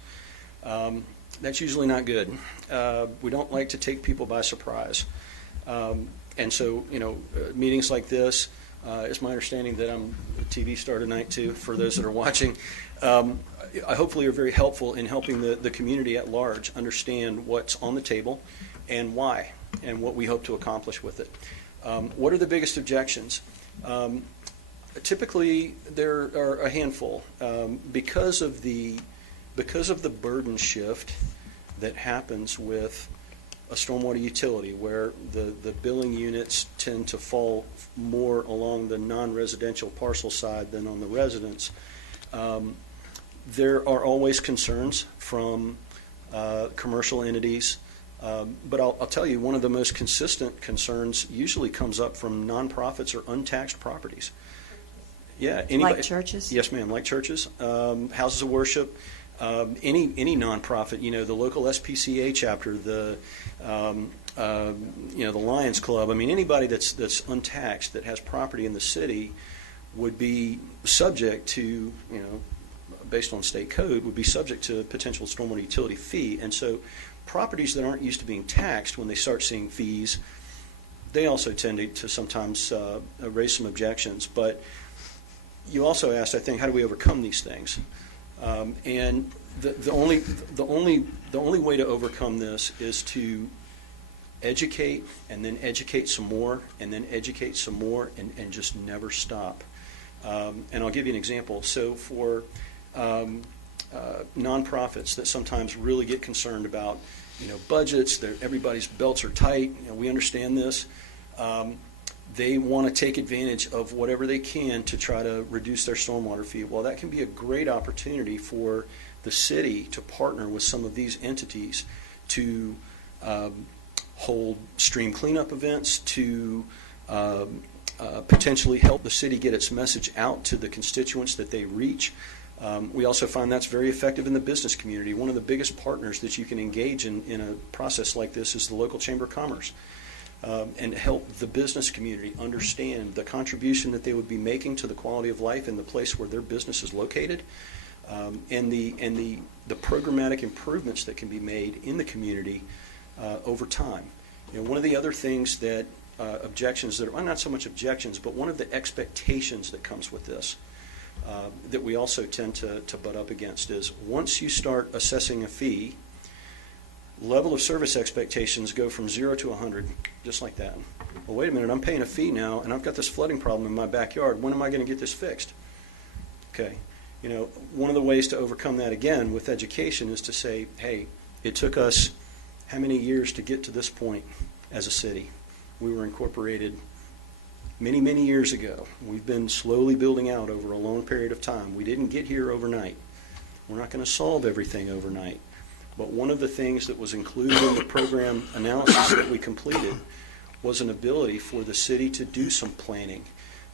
that's usually not good. We don't like to take people by surprise. And so, meetings like this, it's my understanding that I'm a TV star tonight too, for those that are watching. I hopefully are very helpful in helping the community at large understand what's on the table and why, and what we hope to accomplish with it. What are the biggest objections? Typically, there are a handful. Because of the burden shift that happens with a stormwater utility, where the billing units tend to fall more along the non-residential parcel side than on the residents, there are always concerns from commercial entities. But I'll tell you, one of the most consistent concerns usually comes up from nonprofits or untaxed properties. Yeah, anybody, Like churches? Yes, ma'am, like churches, houses of worship, any nonprofit. The local SPCA chapter, the Lions Club. I mean, anybody that's untaxed that has property in the city would be subject to, based on state code, would be subject to a potential stormwater utility fee. And so properties that aren't used to being taxed, when they start seeing fees, they also tend to sometimes raise some objections. But you also asked, I think, how do we overcome these things? And the only way to overcome this is to educate, and then educate some more, and then educate some more, and just never stop. And I'll give you an example. So for nonprofits that sometimes really get concerned about, budgets, everybody's belts are tight. We understand this. They want to take advantage of whatever they can to try to reduce their stormwater fee. Well, that can be a great opportunity for the city to partner with some of these entities to hold stream cleanup events, to potentially help the city get its message out to the constituents that they reach. We also find that's very effective in the business community. One of the biggest partners that you can engage in a process like this is the local Chamber of Commerce. and help the business community understand the contribution that they would be making to the quality of life in the place where their business is located, and the programmatic improvements that can be made in the community over time. You know, one of the other things that objections that are, well, not so much objections, but one of the expectations that comes with this that we also tend to butt up against is once you start assessing a fee, level of service expectations go from 0 to 100, just like that. Well, wait a minute, I'm paying a fee now, and I've got this flooding problem in my backyard. When am I going to get this fixed? Okay. You know, one of the ways to overcome that again with education is to say, hey, it took us how many years to get to this point as a city? We were incorporated many, many years ago. We've been slowly building out over a long period of time. We didn't get here overnight. We're not going to solve everything overnight. But one of the things that was included in the program analysis that we completed was an ability for the city to do some planning,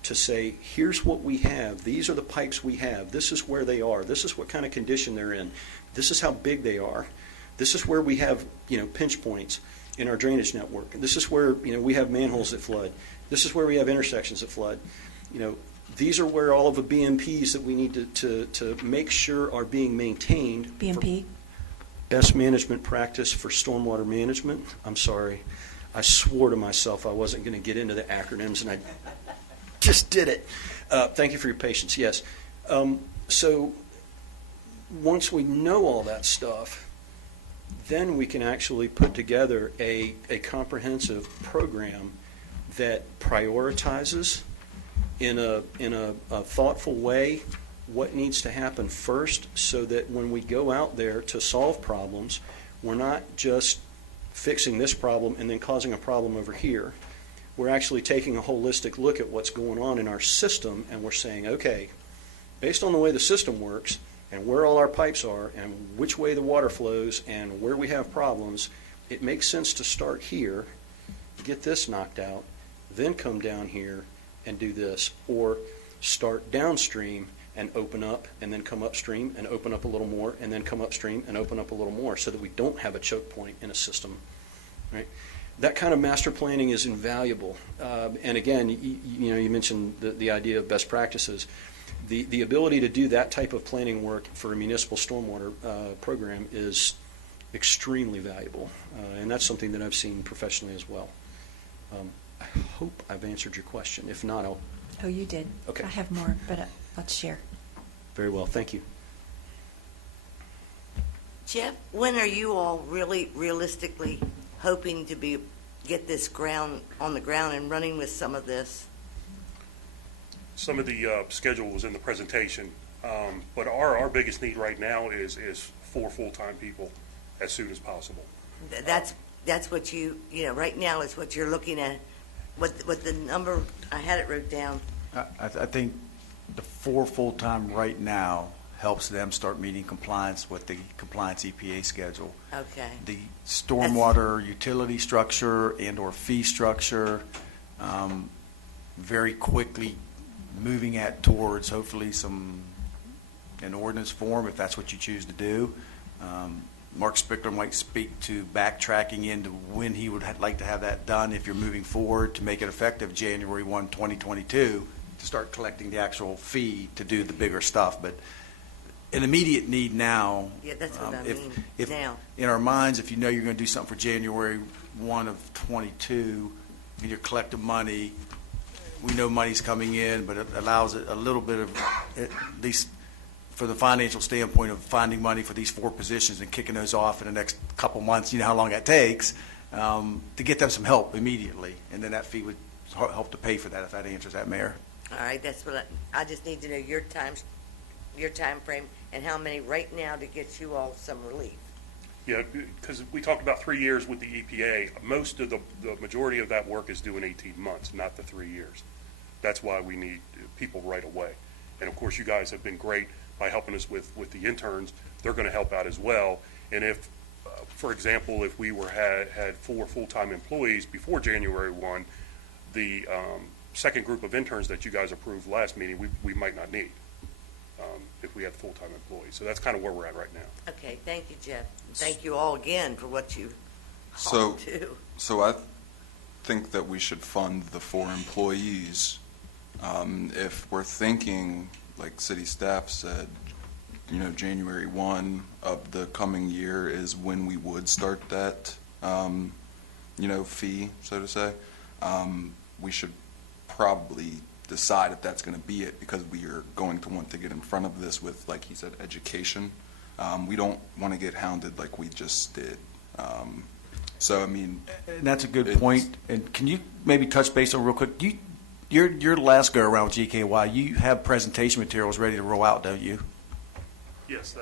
to say, here's what we have, these are the pipes we have, this is where they are, this is what kind of condition they're in, this is how big they are, this is where we have, you know, pinch points in our drainage network, this is where, you know, we have manholes that flood, this is where we have intersections that flood. You know, these are where all of the BMPs that we need to make sure are being maintained. BMP? Best management practice for stormwater management. I'm sorry. I swore to myself I wasn't going to get into the acronyms, and I just did it. Thank you for your patience. Yes. So once we know all that stuff, then we can actually put together a comprehensive program that prioritizes in a thoughtful way what needs to happen first, so that when we go out there to solve problems, we're not just fixing this problem and then causing a problem over here. We're actually taking a holistic look at what's going on in our system, and we're saying, okay, based on the way the system works and where all our pipes are and which way the water flows and where we have problems, it makes sense to start here, get this knocked out, then come down here and do this, or start downstream and open up, and then come upstream and open up a little more, and then come upstream and open up a little more, so that we don't have a choke point in a system. Right? That kind of master planning is invaluable. And again, you know, you mentioned the idea of best practices. The ability to do that type of planning work for a municipal stormwater program is extremely valuable, and that's something that I've seen professionally as well. I hope I've answered your question. If not, I'll. Oh, you did. Okay. I have more, but let's share. Very well, thank you. Jeff, when are you all really realistically hoping to get this on the ground and running with some of this? Some of the schedule was in the presentation, but our biggest need right now is 4 full-time people as soon as possible. That's what you know, right now is what you're looking at. What the number, I had it wrote down. I think the 4 full-time right now helps them start meeting compliance with the compliance EPA schedule. Okay. The stormwater utility structure and/or fee structure, very quickly moving towards hopefully an ordinance form, if that's what you choose to do. Mark Spickler might speak to backtracking into when he would like to have that done if you're moving forward to make it effective January 1, 2022, to start collecting the actual fee to do the bigger stuff. But an immediate need now. Yeah, that's what I mean, if now. in our minds, if you know you're going to do something for January 1 of 22 and you're collecting money, we know money's coming in, but it allows it a little bit of, at least for the financial standpoint of finding money for these 4 positions and kicking those off in the next couple months, you know how long that takes, to get them some help immediately. And then that fee would help to pay for that, if that answers that, Mayor. All right, that's what I just need to know your time frame and how many right now to get you all some relief. Yeah, because we talked about 3 years with the EPA. Most of the majority of that work is due in 18 months, not the 3 years. That's why we need people right away. And of course, you guys have been great by helping us with the interns. They're going to help out as well. And if, for example, if we had 4 full-time employees before January 1, the second group of interns that you guys approved last meeting, we might not need if we had full-time employees. So that's kind of where we're at right now. Okay, thank you, Jeff. Thank you all again for what you So, all do. so think that we should fund the 4 employees. If we're thinking, like city staff said, January 1 of the coming year is when we would start that, fee, so to say, we should probably decide if that's going to be it, because we are going to want to get in front of this with, like he said, education. We don't want to get hounded like we just did. So, I mean, And that's a good point. And can you maybe touch base on real quick? Your last go around with GKY, you have presentation materials ready to roll out, don't you? Yes,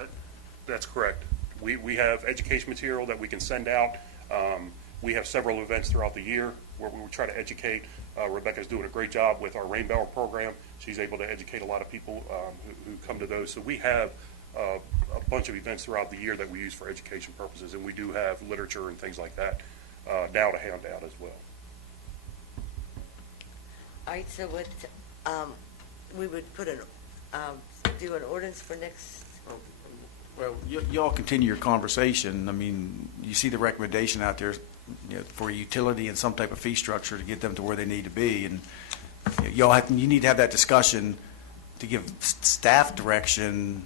that's correct. We have education material that we can send out. We have several events throughout the year where we will try to educate. Rebecca's doing a great job with our Rainbow program. She's able to educate a lot of people who come to those. So we have a bunch of events throughout the year that we use for education purposes, and we do have literature and things like that now to hand out as well. All right, so what, we would put do an ordinance for next, Well, y'all continue your conversation. I mean, you see the recommendation out there, for utility and some type of fee structure to get them to where they need to be, and you need to have that discussion to give staff direction.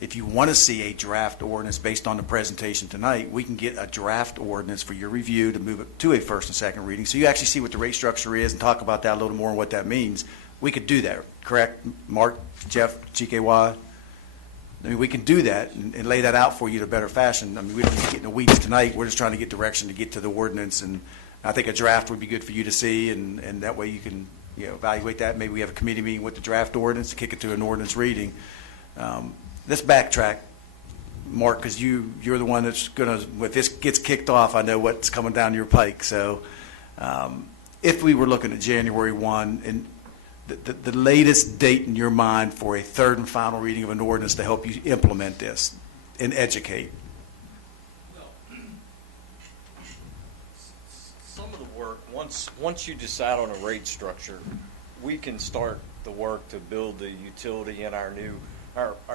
If you want to see a draft ordinance based on the presentation tonight, we can get a draft ordinance for your review to move it to a first and second reading, so you actually see what the rate structure is and talk about that a little more and what that means. We could do that, correct, Mark, Jeff, GKY? I mean, we can do that and lay that out for you in a better fashion. I mean, we don't need to get in the weeds tonight. We're just trying to get direction to get to the ordinance, and I think a draft would be good for you to see, and that way you can evaluate that. Maybe we have a committee meeting with the draft ordinance to kick it to an ordinance reading. Let's backtrack, Mark, because you're the one that's going to, if this gets kicked off, I know what's coming down your pike. So if we were looking at January 1, and the latest date in your mind for a third and final reading of an ordinance to help you implement this and educate? Some of the work, once you decide on a rate structure, we can start the work to build the utility in our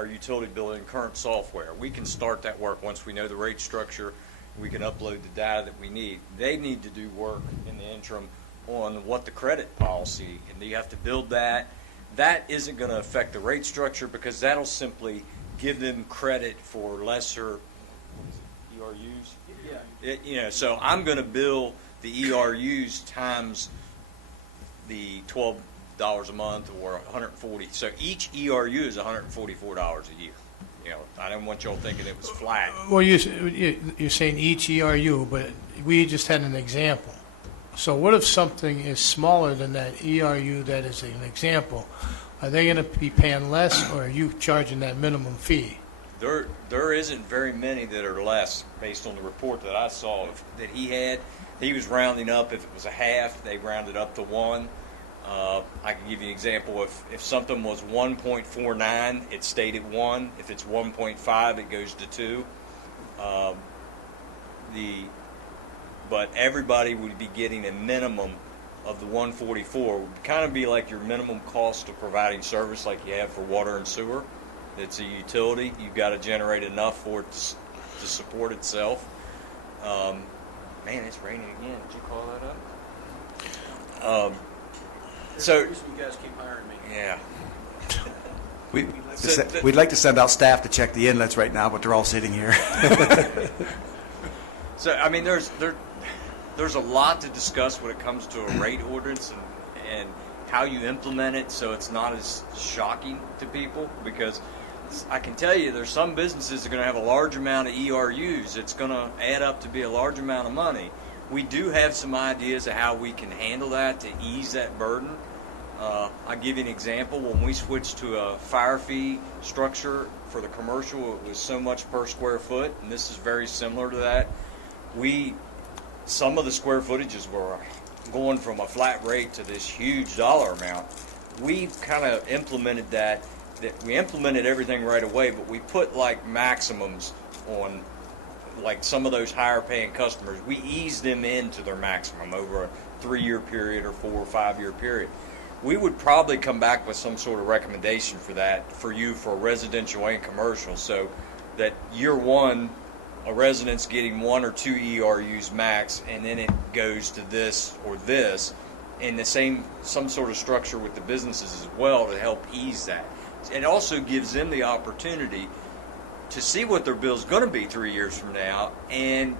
utility bill in current software. We can start that work once we know the rate structure. We can upload the data that we need. They need to do work in the interim on what the credit policy, and you have to build that. That isn't going to affect the rate structure, because that'll simply give them credit for lesser ERUs. Yeah. So I'm going to bill the ERUs times the $12 a month or 140. So each ERU is $144 a year. I didn't want y'all thinking it was flat. Well, you're saying each ERU, but we just had an example. So what if something is smaller than that ERU that is an example? Are they going to be paying less, or are you charging that minimum fee? There isn't very many that are less, based on the report that I saw that he had. He was rounding up. If it was a half, they rounded up to 1. I can give you an example. If something was 1.49, it stayed at 1. If it's 1.5, it goes to 2. But everybody would be getting a minimum of the 144. It would kind of be like your minimum cost of providing service, like you have for water and sewer. It's a utility. You've got to generate enough for it to support itself. Man, it's raining again. Did you call that up? So you guys keep hiring me. yeah. We'd like to send out staff to check the inlets right now, but they're all sitting here. So I mean, there's a lot to discuss when it comes to a rate ordinance and how you implement it, so it's not as shocking to people. Because I can tell you, there's some businesses that are going to have a large amount of ERUs. It's going to add up to be a large amount of money. We do have some ideas of how we can handle that to ease that burden. I'll give you an example. When we switched to a fire fee structure for the commercial, it was so much per square foot, and this is very similar to that. Some of the square footages were going from a flat rate to this huge dollar amount. We've kind of implemented that we implemented everything right away, but we put like maximums on like some of those higher paying customers. We eased them into their maximum over a 3-year period or 4 or 5 year period. We would probably come back with some sort of recommendation for that for you for residential and commercial, so that year one a resident's getting 1 or 2 ERUs max, and then it goes to this or this, and some sort of structure with the businesses as well to help ease that. It also gives them the opportunity to see what their bill's going to be 3 years from now, and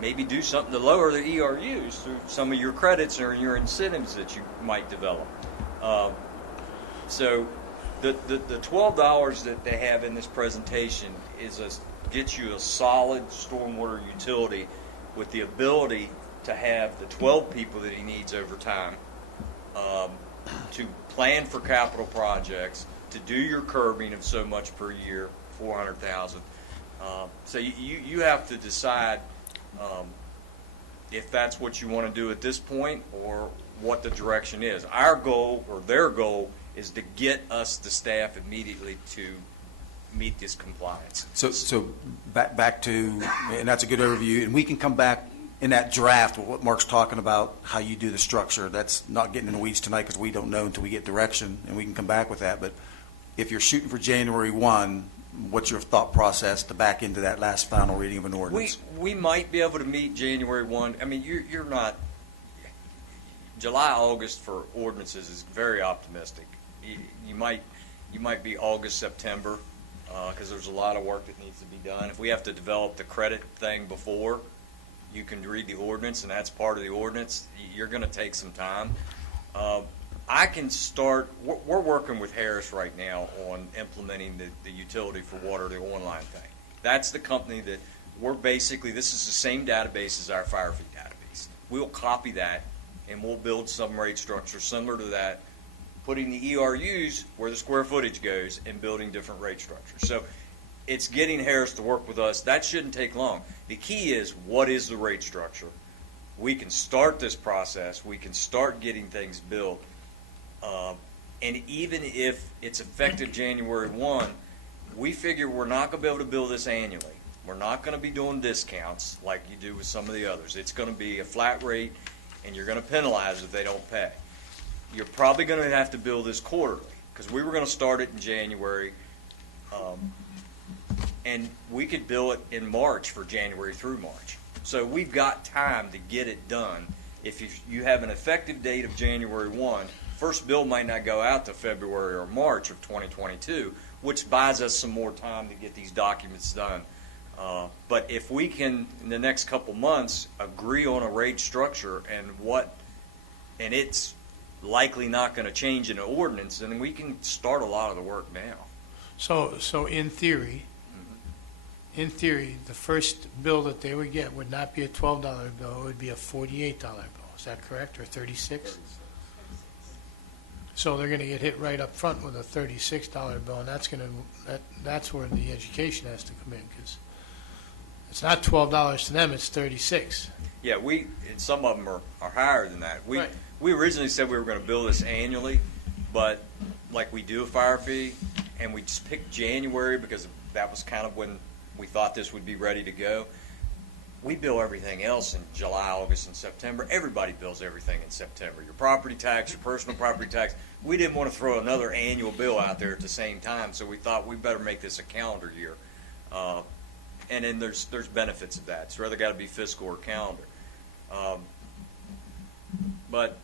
maybe do something to lower their ERUs through some of your credits or your incentives that you might develop. So the $12 that they have in this presentation gets you a solid stormwater utility with the ability to have the 12 people that he needs over time, to plan for capital projects, to do your curbing of so much per year, 400,000. So you have to decide if that's what you want to do at this point or what the direction is. Our goal, or their goal, is to get us the staff immediately to meet this compliance. So back to, and that's a good overview, and we can come back in that draft with what Mark's talking about, how you do the structure. That's not getting in the weeds tonight because we don't know until we get direction, and we can come back with that. But if you're shooting for January 1, what's your thought process to back into that last final reading of an ordinance? We might be able to meet January 1. I mean, you're not, July, August for ordinances is very optimistic. You might be August, September, because there's a lot of work that needs to be done. If we have to develop the credit thing before, you can read the ordinance, and that's part of the ordinance. You're going to take some time. I can start, we're working with Harris right now on implementing the utility for water, the online thing. That's the company that this is the same database as our fire fee database. We'll copy that, and we'll build some rate structure similar to that, putting the ERUs where the square footage goes and building different rate structures. So it's getting Harris to work with us. That shouldn't take long. The key is, what is the rate structure? We can start this process. We can start getting things built. And even if it's effective January 1, we figure we're not going to be able to bill this annually. We're not going to be doing discounts like you do with some of the others. It's going to be a flat rate, and you're going to penalize if they don't pay. You're probably going to have to bill this quarterly, because we were going to start it in January, and we could bill it in March for January through March. So we've got time to get it done. If you have an effective date of January 1, first bill might not go out to February or March of 2022, which buys us some more time to get these documents done. But if we can, in the next couple months, agree on a rate structure and it's likely not going to change in the ordinance, then we can start a lot of the work now. So in theory, the first bill that they would get would not be a $12 bill, it would be a $48 bill. Is that correct, or 36? So they're going to get hit right up front with a $36 bill, and that's where the education has to come in, because it's not $12 to them, it's $36. Yeah, and some of them are higher than that. Right. We originally said we were going to bill this annually, but like we do a fire fee, and we just picked January because that was kind of when we thought this would be ready to go. We bill everything else in July, August, and September. Everybody bills everything in September. Your property tax, your personal property tax. We didn't want to throw another annual bill out there at the same time, so we thought we better make this a calendar year. And then there's benefits of that. It's rather got to be fiscal or calendar. But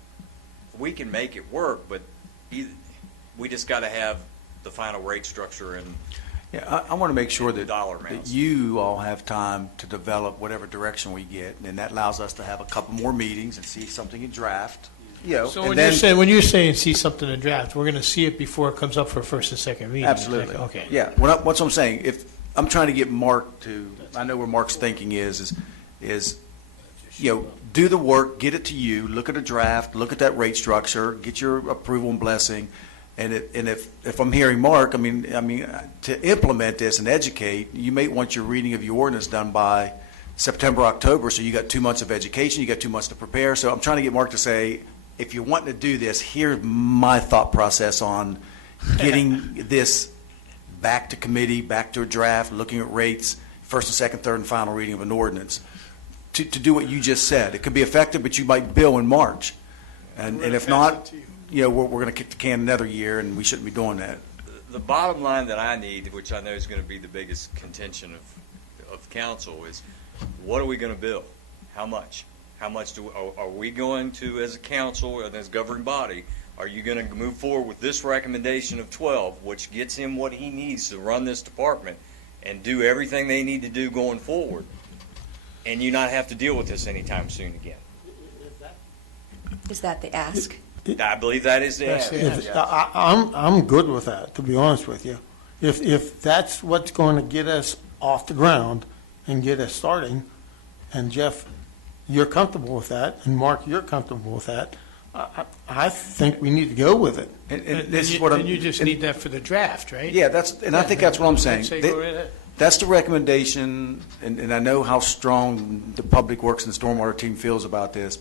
we can make it work, but we just got to have the final rate structure and Yeah, I want to make sure that dollar amounts. you all have time to develop whatever direction we get, and that allows us to have a couple more meetings and see something in draft. So when you're saying see something in draft, we're going to see it before it comes up for first and second reading. Absolutely. Okay. Yeah, what I'm saying, if I'm trying to get Mark to, I know where Mark's thinking is do the work, get it to you, look at a draft, look at that rate structure, get your approval and blessing. And if I'm hearing Mark, I mean, to implement this and educate, you may want your reading of your ordinance done by September, October, so you got 2 months of education, you got 2 months to prepare. So I'm trying to get Mark to say, if you're wanting to do this, here's my thought process on getting this back to committee, back to a draft, looking at rates, first and second, third, and final reading of an ordinance, to do what you just said. It could be effective, but you might bill in March. And if not, we're going to kick the can another year, and we shouldn't be doing that. The bottom line that I need, which I know is going to be the biggest contention of council is, what are we going to bill? How much? How much are we going to, as a council and as governing body, are you going to move forward with this recommendation of 12, which gets him what he needs to run this department and do everything they need to do going forward, and you not have to deal with this anytime soon again? Is that the ask? I believe that is the That's answer. the answer. I'm good with that, to be honest with you. If that's what's going to get us off the ground and get us starting, and Jeff, you're comfortable with that, and Mark, you're comfortable with that, I think we need to go with it. And this is what I'm. And you just and- need that for the draft, right? Yeah, I think that's what I'm saying. Say go right ahead. That's the recommendation, and I know how strong the Public Works and the Stormwater team feels about this.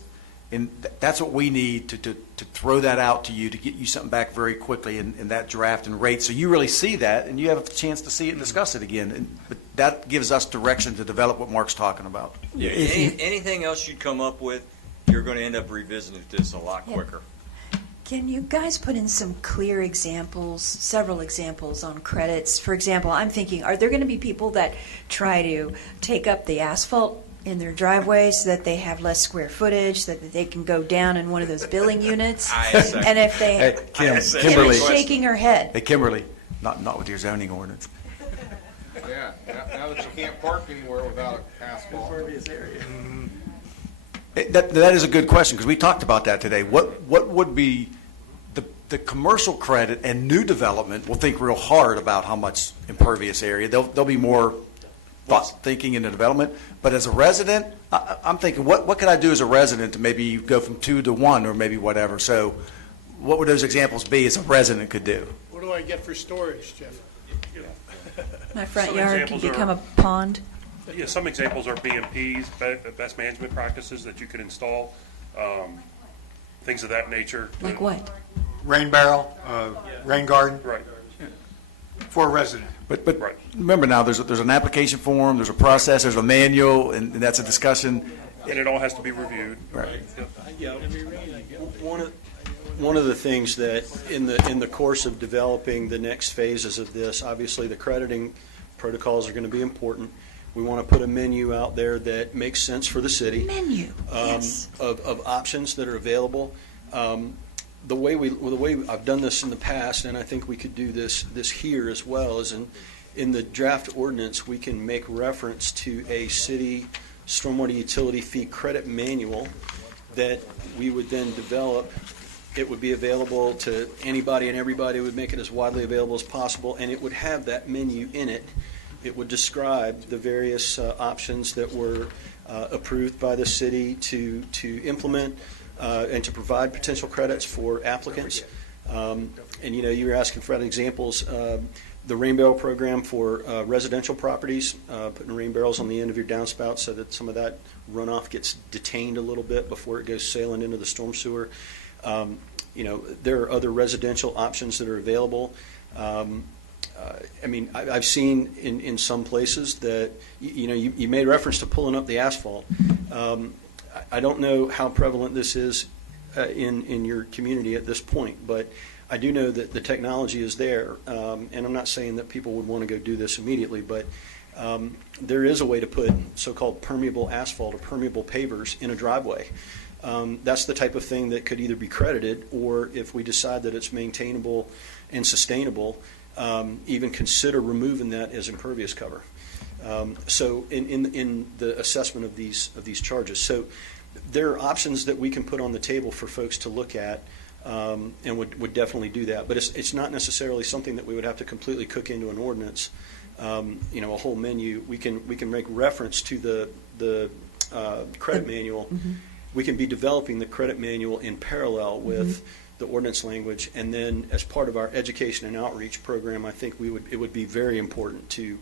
And that's what we need to throw that out to you, to get you something back very quickly in that draft and rate. So you really see that, and you have a chance to see it and discuss it again. But that gives us direction to develop what Mark's talking about. Yeah, If you- anything else you come up with, you're going to end up revisiting this a lot Yeah. quicker. Can you guys put in some clear examples, several examples on credits? For example, I'm thinking, are there going to be people that try to take up the asphalt in their driveway so that they have less square footage, so that they can go down in one of those billing units? I second. And if they, Hey, I second. Kim Kimberly. is shaking her head. Hey, Kimberly, not with your zoning ordinance. Yeah, now that you can't park anywhere without asphalt. That is a good question, because we talked about that today. What would be the commercial credit and new development will think real hard about how much impervious area. They'll be more thinking in the development. But as a resident, I'm thinking, what could I do as a resident to maybe go from 2 to 1 or maybe whatever? So what would those examples be as a resident could do? What do I get for storage, Jeff? My front Some yard can examples are- become a pond. Yeah, some examples are BMPs, best management practices that you could install, things of that nature. Like what? Rain barrel, rain garden Right, for a resident. But Right. remember now, there's an application form, there's a process, there's a manual, and that's a discussion. and it all has to be reviewed. Right. Yeah, one of the things that in the course of developing the next phases of this, obviously the crediting protocols are going to be important. We want to put a menu out there that makes sense for the city. Menu, yes. Of options that are available. The way I've done this in the past, and I think we could do this here as well, is in the draft ordinance, we can make reference to a city stormwater utility fee credit manual that we would then develop. It would be available to anybody and everybody. It would make it as widely available as possible, and it would have that menu in it. It would describe the various options that were approved by the city to implement and to provide potential credits for applicants. And you were asking for examples. The rain barrel program for residential properties, putting rain barrels on the end of your downspout so that some of that runoff gets detained a little bit before it goes sailing into the storm sewer. There are other residential options that are available. I've seen in some places that, you made reference to pulling up the asphalt. I don't know how prevalent this is in your community at this point, but I do know that the technology is there. And I'm not saying that people would want to go do this immediately, but there is a way to put so-called permeable asphalt or permeable pavers in a driveway. That's the type of thing that could either be credited, or if we decide that it's maintainable and sustainable, even consider removing that as impervious cover. So in the assessment of these charges. So there are options that we can put on the table for folks to look at, and would definitely do that. But it's not necessarily something that we would have to completely cook into an ordinance. A whole menu. We can make reference to the credit manual. Mm-hmm. We can be developing the credit manual in parallel with the ordinance language, and then as part of our education and outreach program, I think it would be very important to,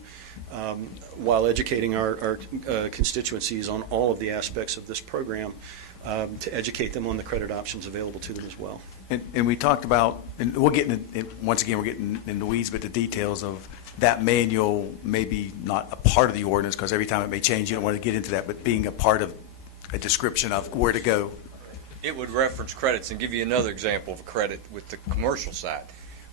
while educating our constituencies on all of the aspects of this program, to educate them on the credit options available to them as well. And we talked about, and we'll get once again, we're getting in the weeds, but the details of that manual maybe not a part of the ordinance, because every time it may change. You don't want to get into that, but being a part of a description of where to go. It would reference credits, and give you another example of credit with the commercial side.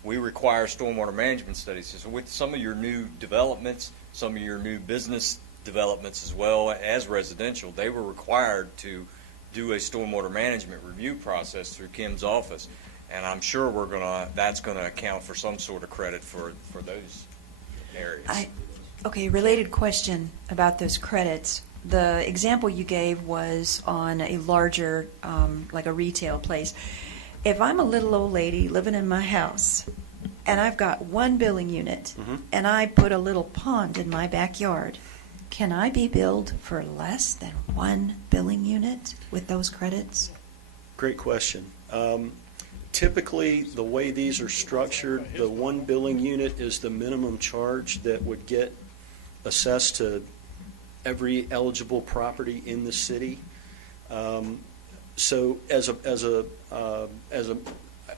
We require stormwater management studies. So with some of your new developments, some of your new business developments as well as residential, they were required to do a stormwater management review process through Kim's office. And I'm sure that's gonna account for some sort of credit for those areas. Okay, related question about those credits. The example you gave was on a larger, like a retail place. If I'm a little old lady living in my house and I've got one billing unit and I put a little pond in my backyard, can I be billed for less than one billing unit with those credits? Great question. Typically, the way these are structured, the one billing unit is the minimum charge that would get assessed to every eligible property in the city. So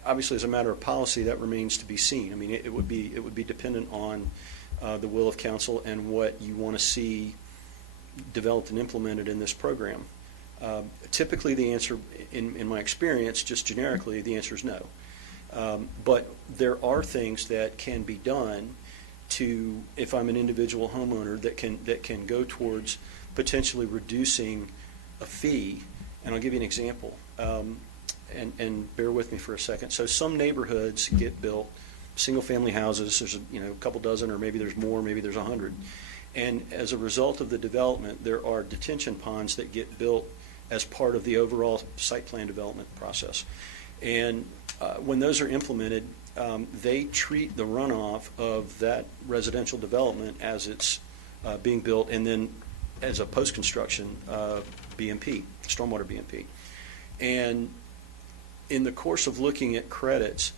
obviously as a matter of policy, that remains to be seen. I mean, it would be dependent on the will of council and what you want to see developed and implemented in this program. Typically, the answer, in my experience, just generically, the answer is no. But there are things that can be done to, if I'm an individual homeowner, that can go towards potentially reducing a fee. And I'll give you an example. And bear with me for a second. So some neighborhoods get built, single-family houses. There's a couple dozen, or maybe there's more, maybe there's 100. And as a result of the development, there are detention ponds that get built as part of the overall site plan development process. And when those are implemented, they treat the runoff of that residential development as it's being built, and then as a post-construction BMP, stormwater BMP. And in the course of looking at credits,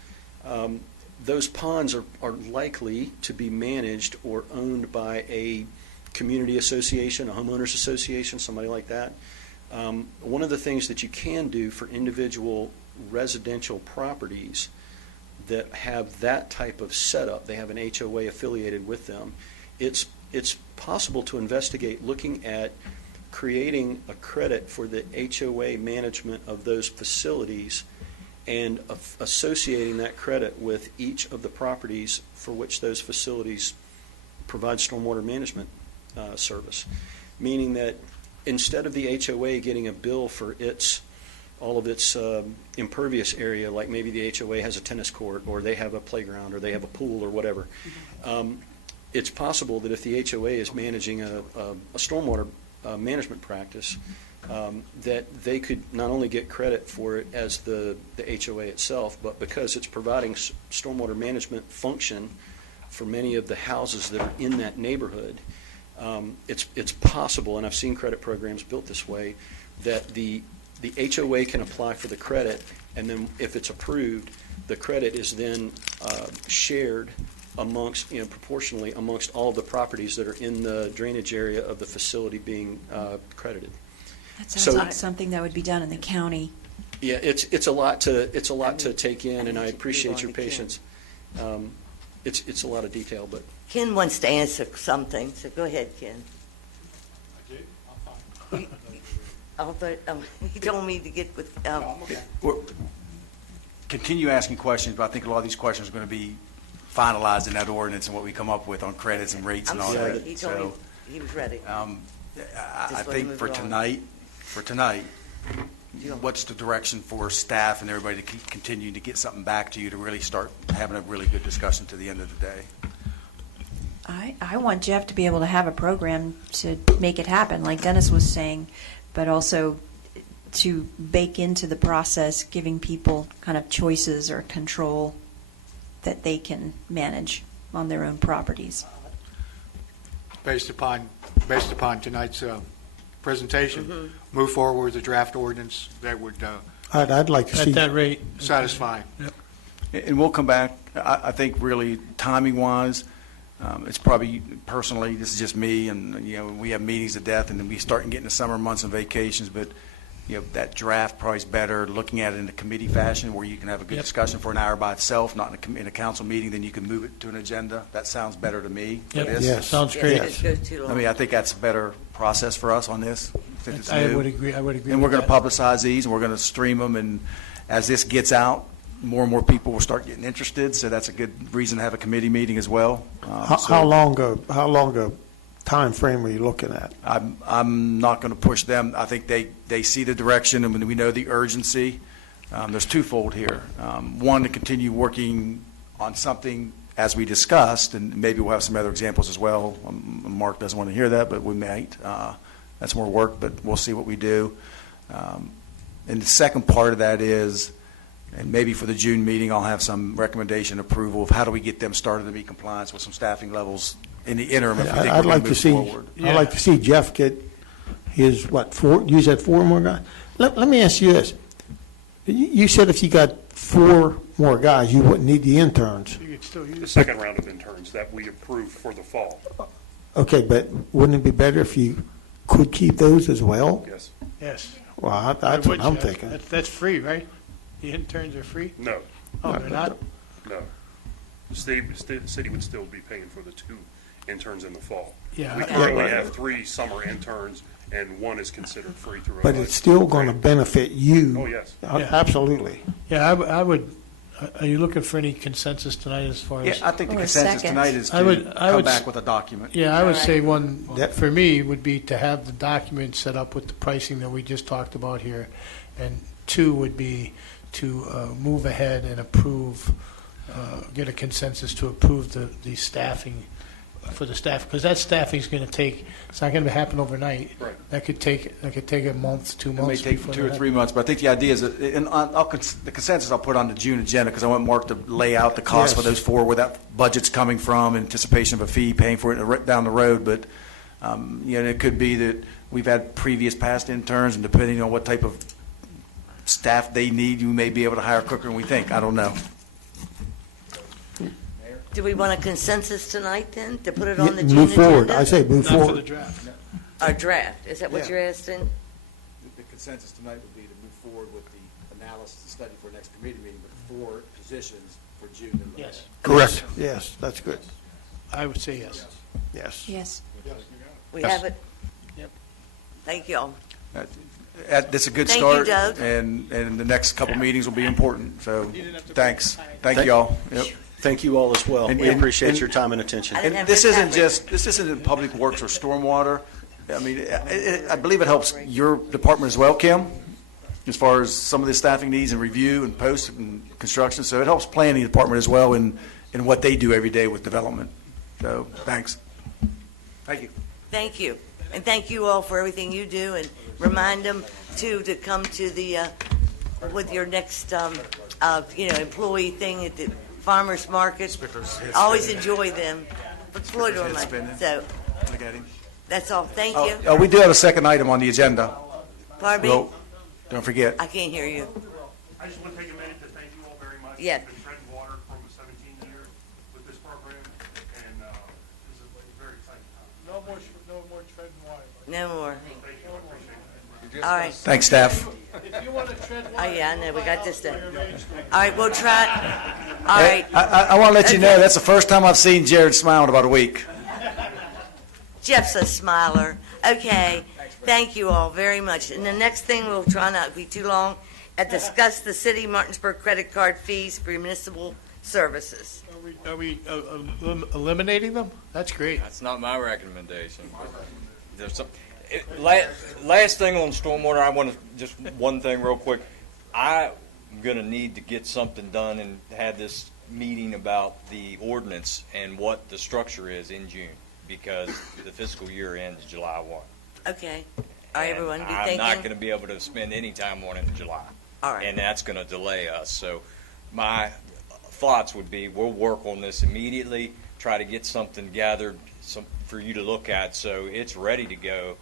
those ponds are likely to be managed or owned by a community association, a homeowners association, somebody like that. One of the things that you can do for individual residential properties that have that type of setup, they have an HOA affiliated with them, it's possible to investigate looking at creating a credit for the HOA management of those facilities and associating that credit with each of the properties for which those facilities provide stormwater management service. Meaning that instead of the HOA getting a bill for all of its impervious area, like maybe the HOA has a tennis court, or they have a playground, or they have a pool, or whatever, it's possible that if the HOA is managing a stormwater management practice, that they could not only get credit for it as the HOA itself, but because it's providing stormwater management function for many of the houses that are in that neighborhood, it's possible, and I've seen credit programs built this way, that the HOA can apply for the credit, and then if it's approved, the credit is then shared amongst, proportionally amongst all of the properties that are in the drainage area of the facility being credited. That sounds like something that would be done in the county. Yeah, it's a lot to take in, and I appreciate your patience. It's a lot of detail, but Ken wants to answer something, so go ahead, Ken. He told me to get with. Continue asking questions, but I think a lot of these questions are going to be finalized in that ordinance and what we come up with on credits and rates and all sorry, that. he told me he was ready. I think for tonight, what's the direction for staff and everybody to continue to get something back to you to really start having a really good discussion to the end of the day? I want Jeff to be able to have a program to make it happen, like Dennis was saying, but also to bake into the process, giving people kind of choices or control that they can manage on their own properties. Based upon tonight's presentation, move forward with a draft ordinance that would I'd like to see. At that rate. satisfy. And we'll come back. I think really timing-wise, it's probably, personally, this is just me, and we have meetings to death, and then we start getting the summer months and vacations, but that draft probably is better looking at it in a committee fashion where you can have a good discussion for an hour by itself, not in a council meeting, then you can move it to an agenda. That sounds better to me. Yep. For this. Yes. Sounds great. Yes, it goes too long. I mean, I think that's a better process for us on this. Since it's I new. would agree. And we're with going to that. publicize these, and we're going to stream them, and as this gets out, more and more people will start getting interested, so that's a good reason to have a committee meeting as well. How long a time frame are you looking at? I'm not going to push them. I think they see the direction, and we know the urgency. There's twofold here. One, to continue working on something as we discussed, and maybe we'll have some other examples as well. Mark doesn't want to hear that, but we might. That's more work, but we'll see what we do. And the second part of that is, and maybe for the June meeting, I'll have some recommendation approval of how do we get them started to meet compliance with some staffing levels in the interim if we think I'd we're like going to to move see, forward. I'd like to see Jeff get his, you said 4 more guys? Let me ask you this. You said if you got 4 more guys, you wouldn't need the interns. You could still The use second round of interns that we approved for the fall. Okay, but wouldn't it be better if you could keep those as well? Yes. Yes. Well, that's Why what would I'm you? thinking. That's free, right? The interns are free? No, Oh, they're not? no. The city would still be paying for the 2 interns in the fall. Yeah, We I- currently right. have 3 summer interns, and 1 is considered free through. But it's still going to benefit you. Oh, yes. Yeah. Absolutely. Yeah, I would, are you looking for any consensus tonight as far Yeah, as? I think the Or a consensus second. tonight is I to would- I come would back s- with a document. Yeah, I would All say right. one, That- for me, would be to have the document set up with the pricing that we just talked about here. And 2 would be to move ahead and approve, get a consensus to approve the staffing for the staff, because that staffing's going to take, it's not going to happen overnight. Right. That could take a month, 2 It may months. take before 2 or that 3 months, but I think the idea is, that, and the consensus I'll put on the June agenda, because I want Mark to lay out the cost for Yes. those 4, where that budget's coming from, anticipation of a fee, paying for it down the road, but, it could be that we've had previous past interns, and depending on what type of staff they need, you may be able to hire quicker than we think. I don't know. Do we want a consensus tonight then, to put it on the June Move agenda? forward. I say move Not for the forward. draft. A draft, is that what Yeah. you're asking? The consensus tonight would be to move forward with the analysis and study for next committee meeting, but 4 positions for June. Yes, Correct. Yes, that's good. I would say yes. Yes. Yes. We Yes. have it? Yep. Thank you all. That's a good Thank you, start. Doug. And the next couple meetings will be important, so thanks. Thank you all. Yep. Thank you all as well. And- We and- appreciate and- your time and attention. I didn't And have this good isn't time. just, this isn't in Public Works or Stormwater. I mean, I believe it helps your department as well, Kim, as far as some of the staffing needs and review and post and construction. So it helps planning department as well in what they do every day with development. So, thanks. Thank you. Thank you. And thank you all for everything you do, and remind them too to come to the, with your next, employee thing at the farmer's market. Always enjoy them. Floyd or mine. spinning. So, Look at him. that's all. Thank you. Oh, we do have a second item on the agenda. Pardon me? Well, don't forget. I can't hear you. I just want to take a minute to thank you all very much. Yes. We've been treading water for almost 17 years with this program, and this is a very exciting time. No more treading water. No more. Thank you, I appreciate it. All right. Thanks, staff. If you want to tread Oh, water. yeah, I know. We got this done. All right, we'll try. All right. I want to let you know, that's the first time I've seen Jared smile in about a week. Jeff's a smiler. Okay, thank you all very much. And the next thing, we'll try not to be too long, discuss the city Martinsburg credit card fees for municipal services. Are we eliminating them? That's great. That's not my recommendation. There's some, last thing on stormwater, I want to, just one thing real quick. I'm going to need to get something done and have this meeting about the ordinance and what the structure is in June, because the fiscal year ends July 1. Okay. All right, everyone, be I'm not going thinking. to be able to spend any time on it in July. All right. And that's going to delay us. So my thoughts would be, we'll work on this immediately, try to get something gathered for you to look at so it's ready to go.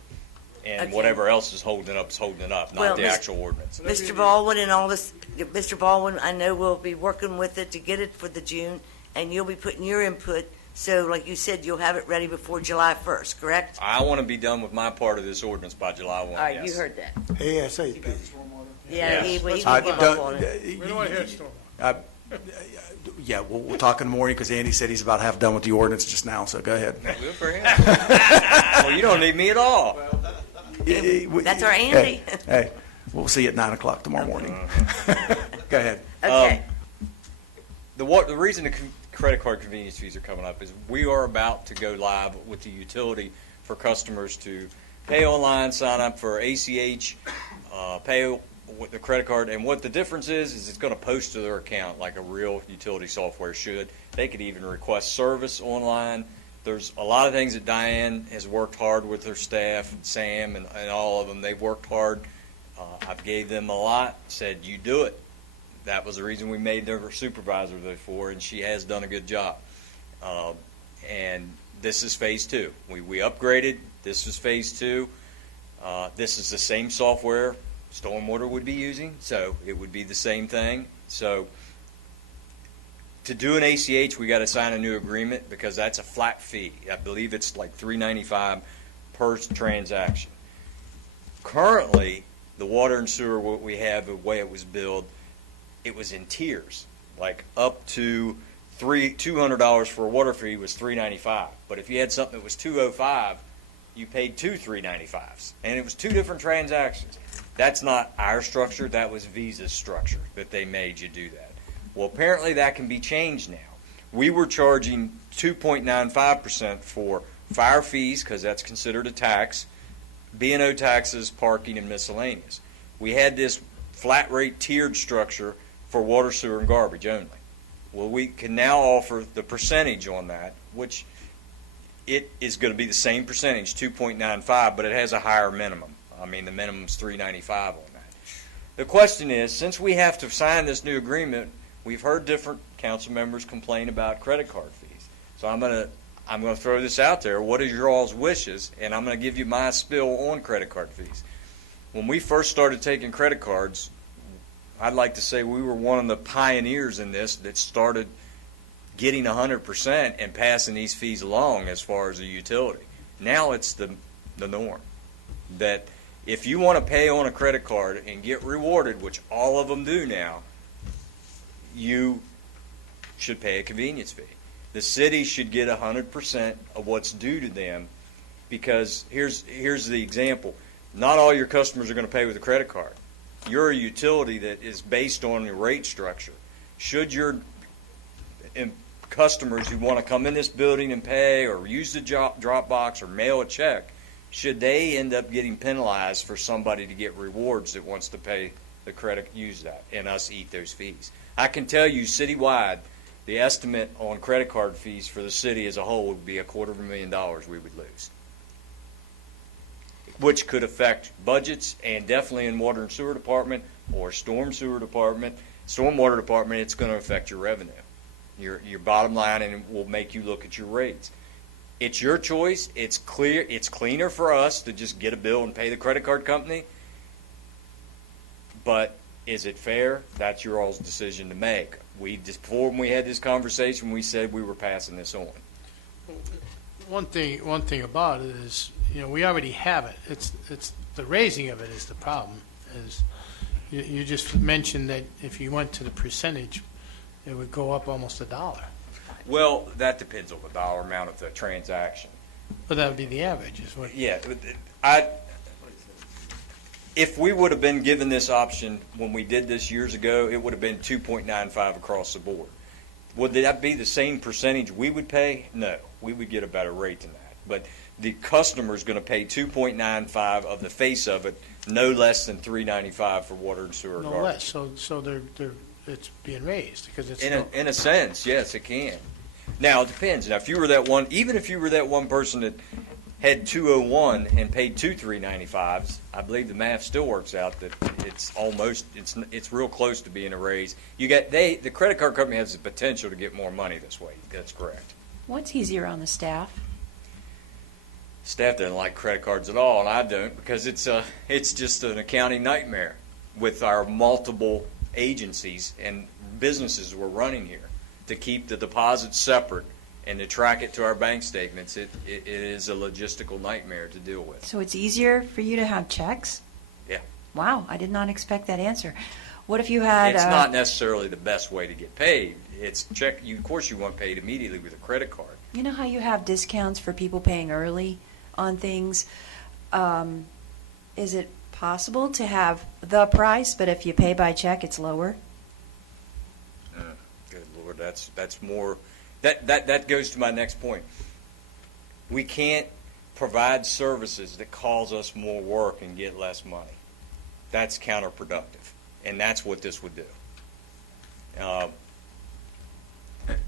And Okay. whatever else is holding up is holding up, Well, not the Mr. actual ordinance. Mr. Baldwin and all this, Mr. Baldwin, I know we'll be working with it to get it for the June, and you'll be putting your input. So like you said, you'll have it ready before July 1st, correct? I want to be done with my part of this ordinance by July 1, All right, yes. you heard that. ASAP. Yeah, Yes. he can give up on Don't- it. We don't want to hear storm. Yeah, we'll talk in the morning, because Andy said he's about half done with the ordinance just now, so go ahead. Good for him. Well, you don't need me at all. That's our Andy. Hey, we'll see you at 9 o'clock tomorrow morning. Go ahead. Okay. The reason the credit card convenience fees are coming up is we are about to go live with the utility for customers to pay online, sign up for ACH, pay with the credit card, and what the difference is it's going to post to their account like a real utility software should. They could even request service online. There's a lot of things that Diane has worked hard with her staff, Sam and all of them. They've worked hard. I've gave them a lot, said, you do it. That was the reason we made her supervisor before, and she has done a good job. And this is phase 2. We upgraded. This is phase 2. This is the same software Stormwater would be using, so it would be the same thing. So to do an ACH, we got to sign a new agreement because that's a flat fee. I believe it's like $3.95 per transaction. Currently, the water and sewer, what we have, the way it was billed, it was in tiers, like up to $200 for a water fee was $3.95. But if you had something that was $205, you paid two $3.95s, and it was 2 different transactions. That's not our structure. That was Visa's structure that they made you do that. Well, apparently that can be changed now. We were charging 2.95% for fire fees because that's considered a tax, B&O taxes, parking, and miscellaneous. We had this flat rate tiered structure for water, sewer, and garbage only. Well, we can now offer the percentage on that, which it is going to be the same percentage, 2.95, but it has a higher minimum. I mean, the minimum's $3.95 on that. The question is, since we have to sign this new agreement, we've heard different council members complain about credit card fees. So I'm going to throw this out there. What are your all's wishes? And I'm going to give you my spill on credit card fees. When we first started taking credit cards, I'd like to say we were one of the pioneers in this that started getting 100% and passing these fees along as far as a utility. Now it's the norm. That if you want to pay on a credit card and get rewarded, which all of them do now, you should pay a convenience fee. The city should get 100% of what's due to them, because here's the example. Not all your customers are going to pay with a credit card. You're a utility that is based on your rate structure. Should your customers who want to come in this building and pay or use the drop box or mail a check, should they end up getting penalized for somebody to get rewards that wants to pay the credit, use that, and us eat those fees? I can tell you citywide, the estimate on credit card fees for the city as a whole would be $250,000 we would lose, which could affect budgets, and definitely in water and sewer department or stormwater department, it's going to affect your revenue, your bottom line, and it will make you look at your rates. It's your choice. It's clear. It's cleaner for us to just get a bill and pay the credit card company. But is it fair? That's your all's decision to make. Before we had this conversation, we said we were passing this on. One thing about it is, we already have it. It's the raising of it is the problem. Is you just mentioned that if you went to the percentage, it would go up almost $1. Well, that depends on the dollar amount of the transaction. But that would be the average, is what? Yeah, if we would have been given this option when we did this years ago, it would have been 2.95 across the board. Would that be the same percentage we would pay? No, we would get a better rate than that. But the customer's going to pay 2.95 of the face of it, no less than $3.95 for water and sewer. No less. So they're it's being raised because it's in a sense, yes, it can. Now it depends. Now if you were that one, even if you were that one person that had 201 and paid 2 395s, I believe the math still works out that it's real close to being a raise. The credit card company has the potential to get more money this way. That's correct. What's easier on the staff? Staff doesn't like credit cards at all, and I don't, because it's just an accounting nightmare with our multiple agencies and businesses we're running here to keep the deposits separate and to track it to our bank statements. It is a logistical nightmare to deal with. So it's easier for you to have checks? Yeah. Wow, I did not expect that answer. What if you had... It's not necessarily the best way to get paid. It's check. Of course you want paid immediately with a credit card. You know how you have discounts for people paying early on things? Is it possible to have the price, but if you pay by check, it's lower? Good Lord, that's more... That goes to my next point. We can't provide services that cause us more work and get less money. That's counterproductive, and that's what this would do.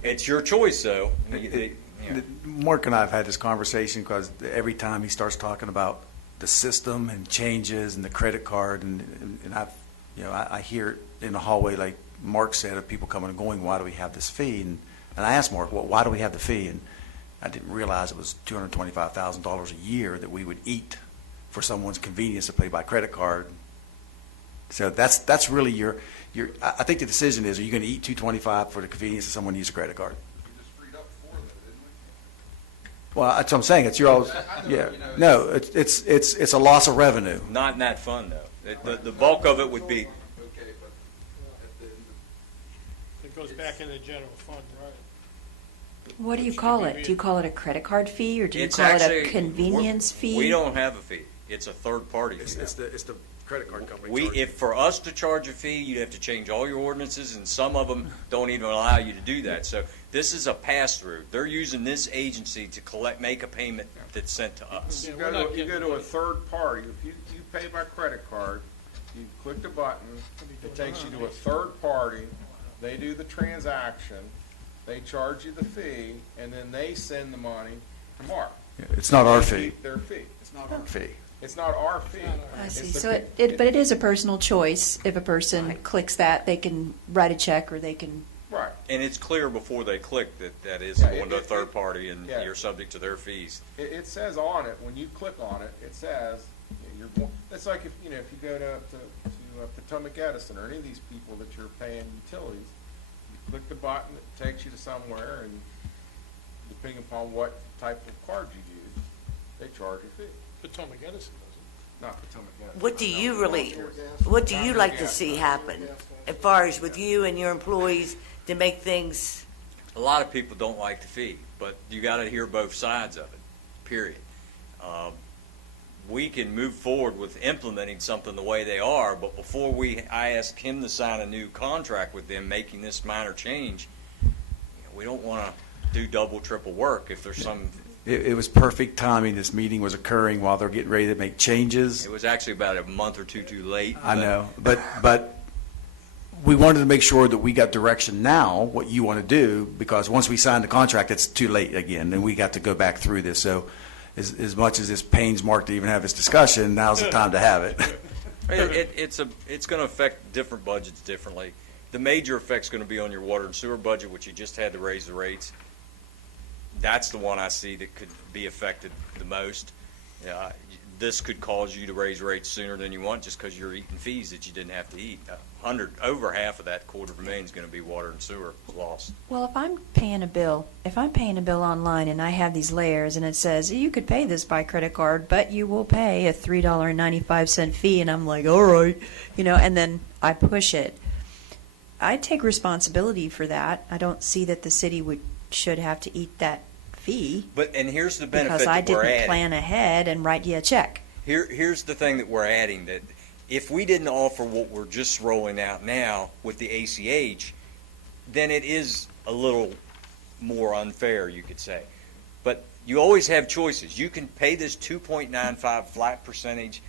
It's your choice, though. Mark and I have had this conversation because every time he starts talking about the system and changes and the credit card, and I hear it in the hallway, like Mark said, of people coming and going, why do we have this fee? And I asked Mark, well, why do we have the fee? And I didn't realize it was $225,000 a year that we would eat for someone's convenience to pay by credit card. So that's really your. I think the decision is: are you going to eat $225 for the convenience of someone to use a credit card? We just freed up 4 of it, didn't we? Well, that's what I'm saying. It's your all's. Yeah. No, it's a loss of revenue. Not in that fund, though. The bulk of it would be. Okay, but at the end It goes back in the general fund, right? What do you call it? Do you call it a credit card fee, or do you It's call it actually- a convenience fee? We don't have a fee. It's a third-party fee. It's the credit card company. If for us to charge a fee, you'd have to change all your ordinances, and some of them don't even allow you to do that. So this is a pass-through. They're using this agency to make a payment that's sent to us. You go to a third party, if you pay by credit card, you click the button, it takes you to a third party, they do the transaction, they charge you the fee, and then they send the money to Mark. It's not our They fee. keep their fee. It's not our fee. It's not our fee. I It's see. the So fee- but it is a personal choice. If a person clicks that, they can write a check, or they can. Right. And it's clear before they click that is Yeah, going to a it- third party, and yeah. you're subject to their fees. It says on it, when you click on it, it says, it's like if you go to Potomac Edison or any of these people that you're paying utilities, you click the button, it takes you to somewhere, and depending upon what type of card you use, they charge a fee. Potomac Edison Not Potomac Edison. What do you like to see happen as far as with you and your employees to make things? A lot of people don't like the fee, but you got to hear both sides of it, period. We can move forward with implementing something the way they are, but before I ask him to sign a new contract with them, making this minor change, we don't want to do double, triple work if there's some. It was perfect timing. This meeting was occurring while they're getting ready to make changes. It was actually about a month or two too late. I know, but we wanted to make sure that we got direction now, what you want to do, because once we sign the contract, it's too late again, and we got to go back through this. So as much as this pains Mark to even have this discussion, now's the time to have it. It's going to affect different budgets differently. The major effect's going to be on your water and sewer budget, which you just had to raise the rates. That's the one I see that could be affected the most. This could cause you to raise rates sooner than you want just because you're eating fees that you didn't have to eat. Over half of that $250,000 is going to be water and sewer loss. Well, if I'm paying a bill online and I have these layers and it says you could pay this by credit card, but you will pay a $3.95 fee, and I'm like, all right, and then I push it. I take responsibility for that. I don't see that the city should have to eat that fee And here's the benefit because I that we're didn't adding. plan ahead and write you a check. Here's the thing that we're adding, that if we didn't offer what we're just rolling out now with the ACH, then it is a little more unfair, you could say. But you always have choices. You can pay this 2.95 flat percentage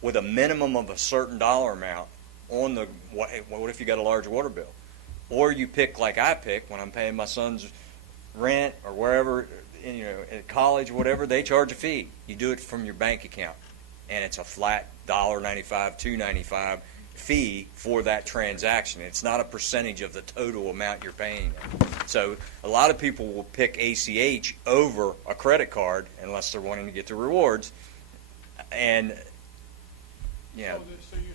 with a minimum of a certain dollar amount on the, what if you got a large water bill? Or you pick like I pick when I'm paying my son's rent or wherever, at college, whatever, they charge a fee. You do it from your bank account, and it's a flat $1.95, $2.95 fee for that transaction. It's not a percentage of the total amount you're paying. So a lot of people will pick ACH over a credit card unless they're wanting to get the rewards. And yeah, So you're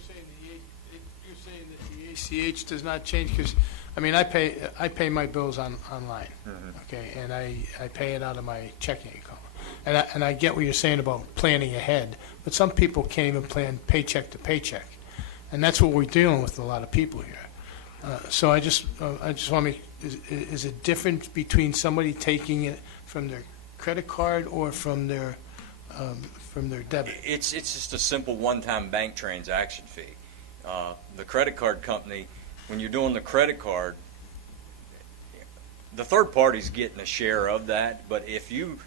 saying that the ACH does not change because, I pay my bills online, okay, and I pay it out of my checking account. And I get what you're saying about planning ahead, but some people can't even plan paycheck to paycheck, and that's what we're dealing with a lot of people here. So I just want to make, is it different between somebody taking it from their credit card or from their debit? it's just a simple one-time bank transaction fee. The credit card company, when you're doing the credit card, the third party's getting a share of that, but if you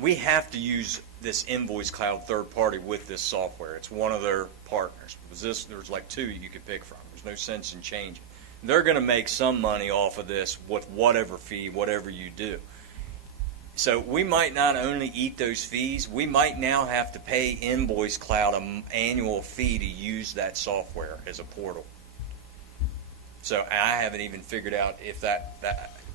we have to use this Invoice Cloud third party with this software. It's one of their partners. There's like two you could pick from. There's no sense in changing. They're going to make some money off of this with whatever fee, whatever you do. So we might not only eat those fees, we might now have to pay Invoice Cloud an annual fee to use that software as a portal. So I haven't even figured out if that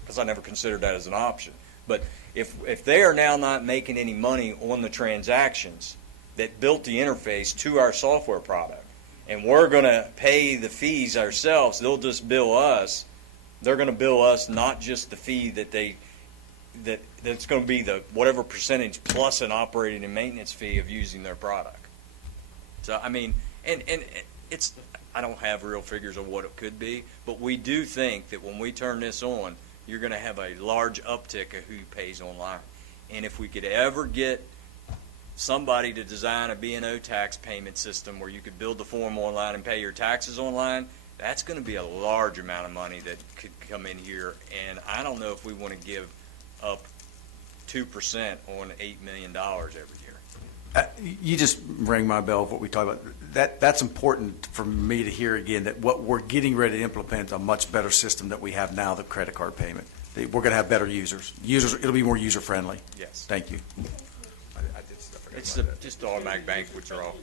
because I never considered that as an option. But if they are now not making any money on the transactions that built the interface to our software product, and we're going to pay the fees ourselves, they'll just bill us. They're going to bill us not just the fee that's going to be the whatever percentage plus an operating and maintenance fee of using their product. So I mean, and it's I don't have real figures of what it could be, but we do think that when we turn this on, you're going to have a large uptick of who pays online. And if we could ever get somebody to design a B&O tax payment system where you could build the form online and pay your taxes online, that's going to be a large amount of money that could come in here. And I don't know if we want to give up 2% on $8 million every year. You just rang my bell of what we talked about. That's important for me to hear again, that what we're getting ready to implement a much better system that we have now, the credit card payment. We're going to have better users. It'll be more user-friendly. Yes. Thank you. It's just the automatic bank withdrawal.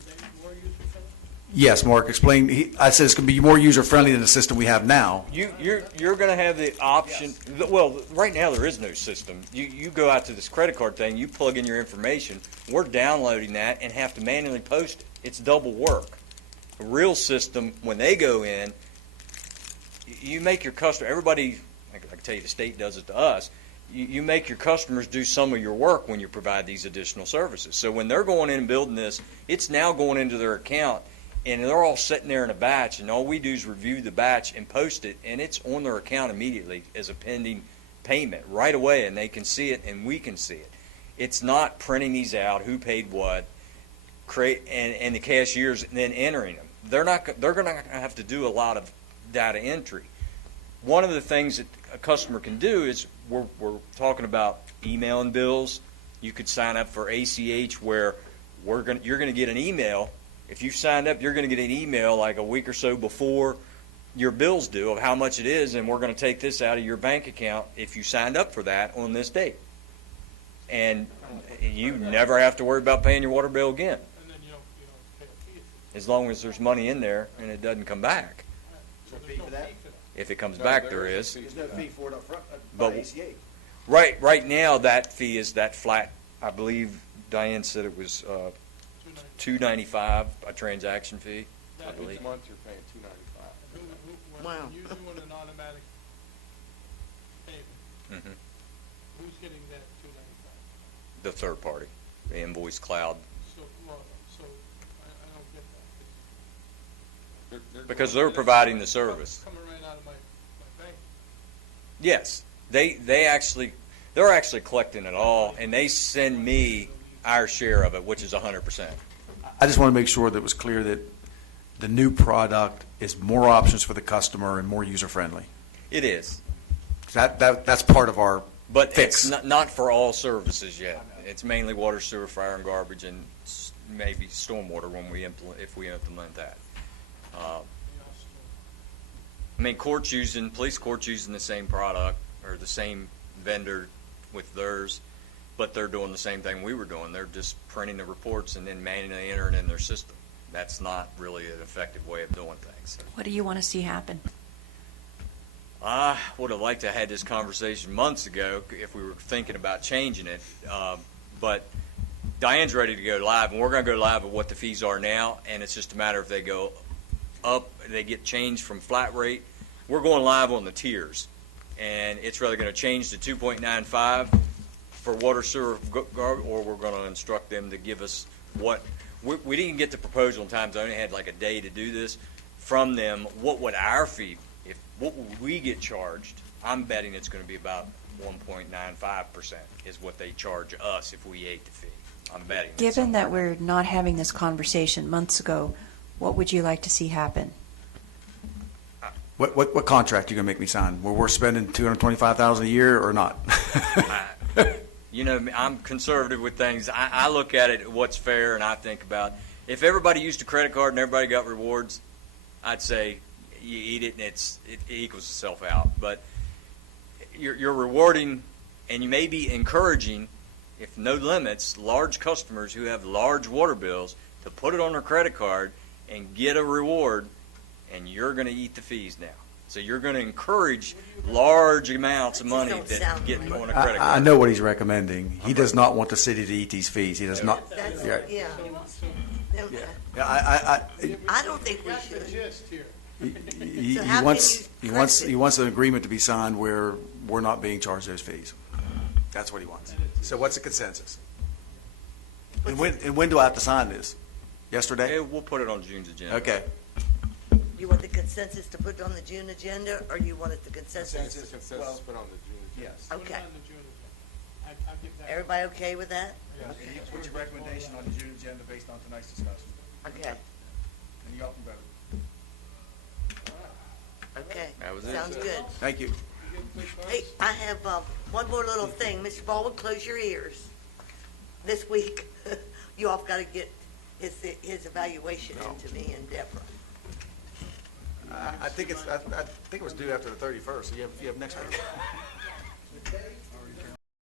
Yes, Mark, explain. I said it's going to be more user-friendly than the system we have now. You're going to have the option. Well, right now there is no system. You go out to this credit card thing, you plug in your information. We're downloading that and have to manually post it. It's double work. The real system, when they go in, you make your customer. Everybody, I can tell you, the state does it to us. You make your customers do some of your work when you provide these additional services. So when they're going in and building this, it's now going into their account. And they're all sitting there in a batch, and all we do is review the batch and post it, and it's on their account immediately as a pending payment right away, and they can see it, and we can see it. It's not printing these out, who paid what, and the cashiers then entering them. They're going to have to do a lot of data entry. One of the things that a customer can do is we're talking about emailing bills. You could sign up for ACH where you're going to get an email. If you've signed up, you're going to get an email like a week or so before your bill's due of how much it is, and we're going to take this out of your bank account if you signed up for that on this date. And you never have to worry about paying your water bill again. And then you don't pay a fee. As long as there's money in there and it doesn't come back. So there's no fee for that. If it comes back, there is. There's no fee for it up front by ACH. Right now, that fee is that flat. I believe Diane said it was $2.95 a transaction fee. I believe. Each month you're paying $2.95. Wow. When you're doing an automatic payment, who's getting that $2.95? The third party, the Invoice Cloud. So I don't get that. Because they're providing the service. Coming right out of my bank. Yes, they're actually collecting it all, and they send me our share of it, which is 100%. I just want to make sure that it was clear that the new product is more options for the customer and more user-friendly. It is. That's part of our But fix. it's not for all services yet. It's mainly water, sewer, fire, and garbage, and maybe stormwater if we implement that. I mean, police courts using the same product or the same vendor with theirs, but they're doing the same thing we were doing. They're just printing the reports and then manually entering in their system. That's not really an effective way of doing things. What do you want to see happen? I would have liked to have had this conversation months ago if we were thinking about changing it. But Diane's ready to go live, and we're going to go live at what the fees are now, and it's just a matter if they go up, they get changed from flat rate. We're going live on the tiers, and it's really going to change to 2.95 for water, sewer, or we're going to instruct them to give us what we didn't get the proposal in time. So I only had like a day to do this from them. What would our fee? What would we get charged? I'm betting it's going to be about 1.95% is what they charge us if we ate the fee. I'm betting. Given that we're not having this conversation months ago, what would you like to see happen? What contract are you going to make me sign? Where we're spending $225,000 a year or not? You know, I'm conservative with things. I look at it, what's fair, and I think about, if everybody used a credit card and everybody got rewards, I'd say you eat it and it equals itself out. But you're rewarding, and you may be encouraging, if no limits, large customers who have large water bills to put it on their credit card and get a reward, and you're going to eat the fees now. So you're going to encourage large amounts of That just money don't that sound get right. on a credit card. I know what he's recommending. He does not want the city to eat these fees. He does not. That's, Yeah. yeah. Yeah, I don't think we That's the should. gist here. he So how can you he correct it? wants an agreement to be signed where we're not being charged those fees. That's what he wants. So what's the consensus? And when do I have to sign this? Yesterday? Yeah, we'll put it on June's agenda. Okay. You want the consensus to put on the June agenda, or you wanted the consensus? Consensus put on the June agenda. Yes. Put it Okay. on the June agenda. I'll give that. Everybody okay with that? What's your recommendation on the June agenda based on tonight's discussion? Okay, And you all can vote. okay. That was it. Sounds good. Thank you. Hey, I have one more little thing. Mr. Baldwin, close your ears. This week, you all got to get his evaluation into me and Deborah. I think it was due after the 31st. So you have next week.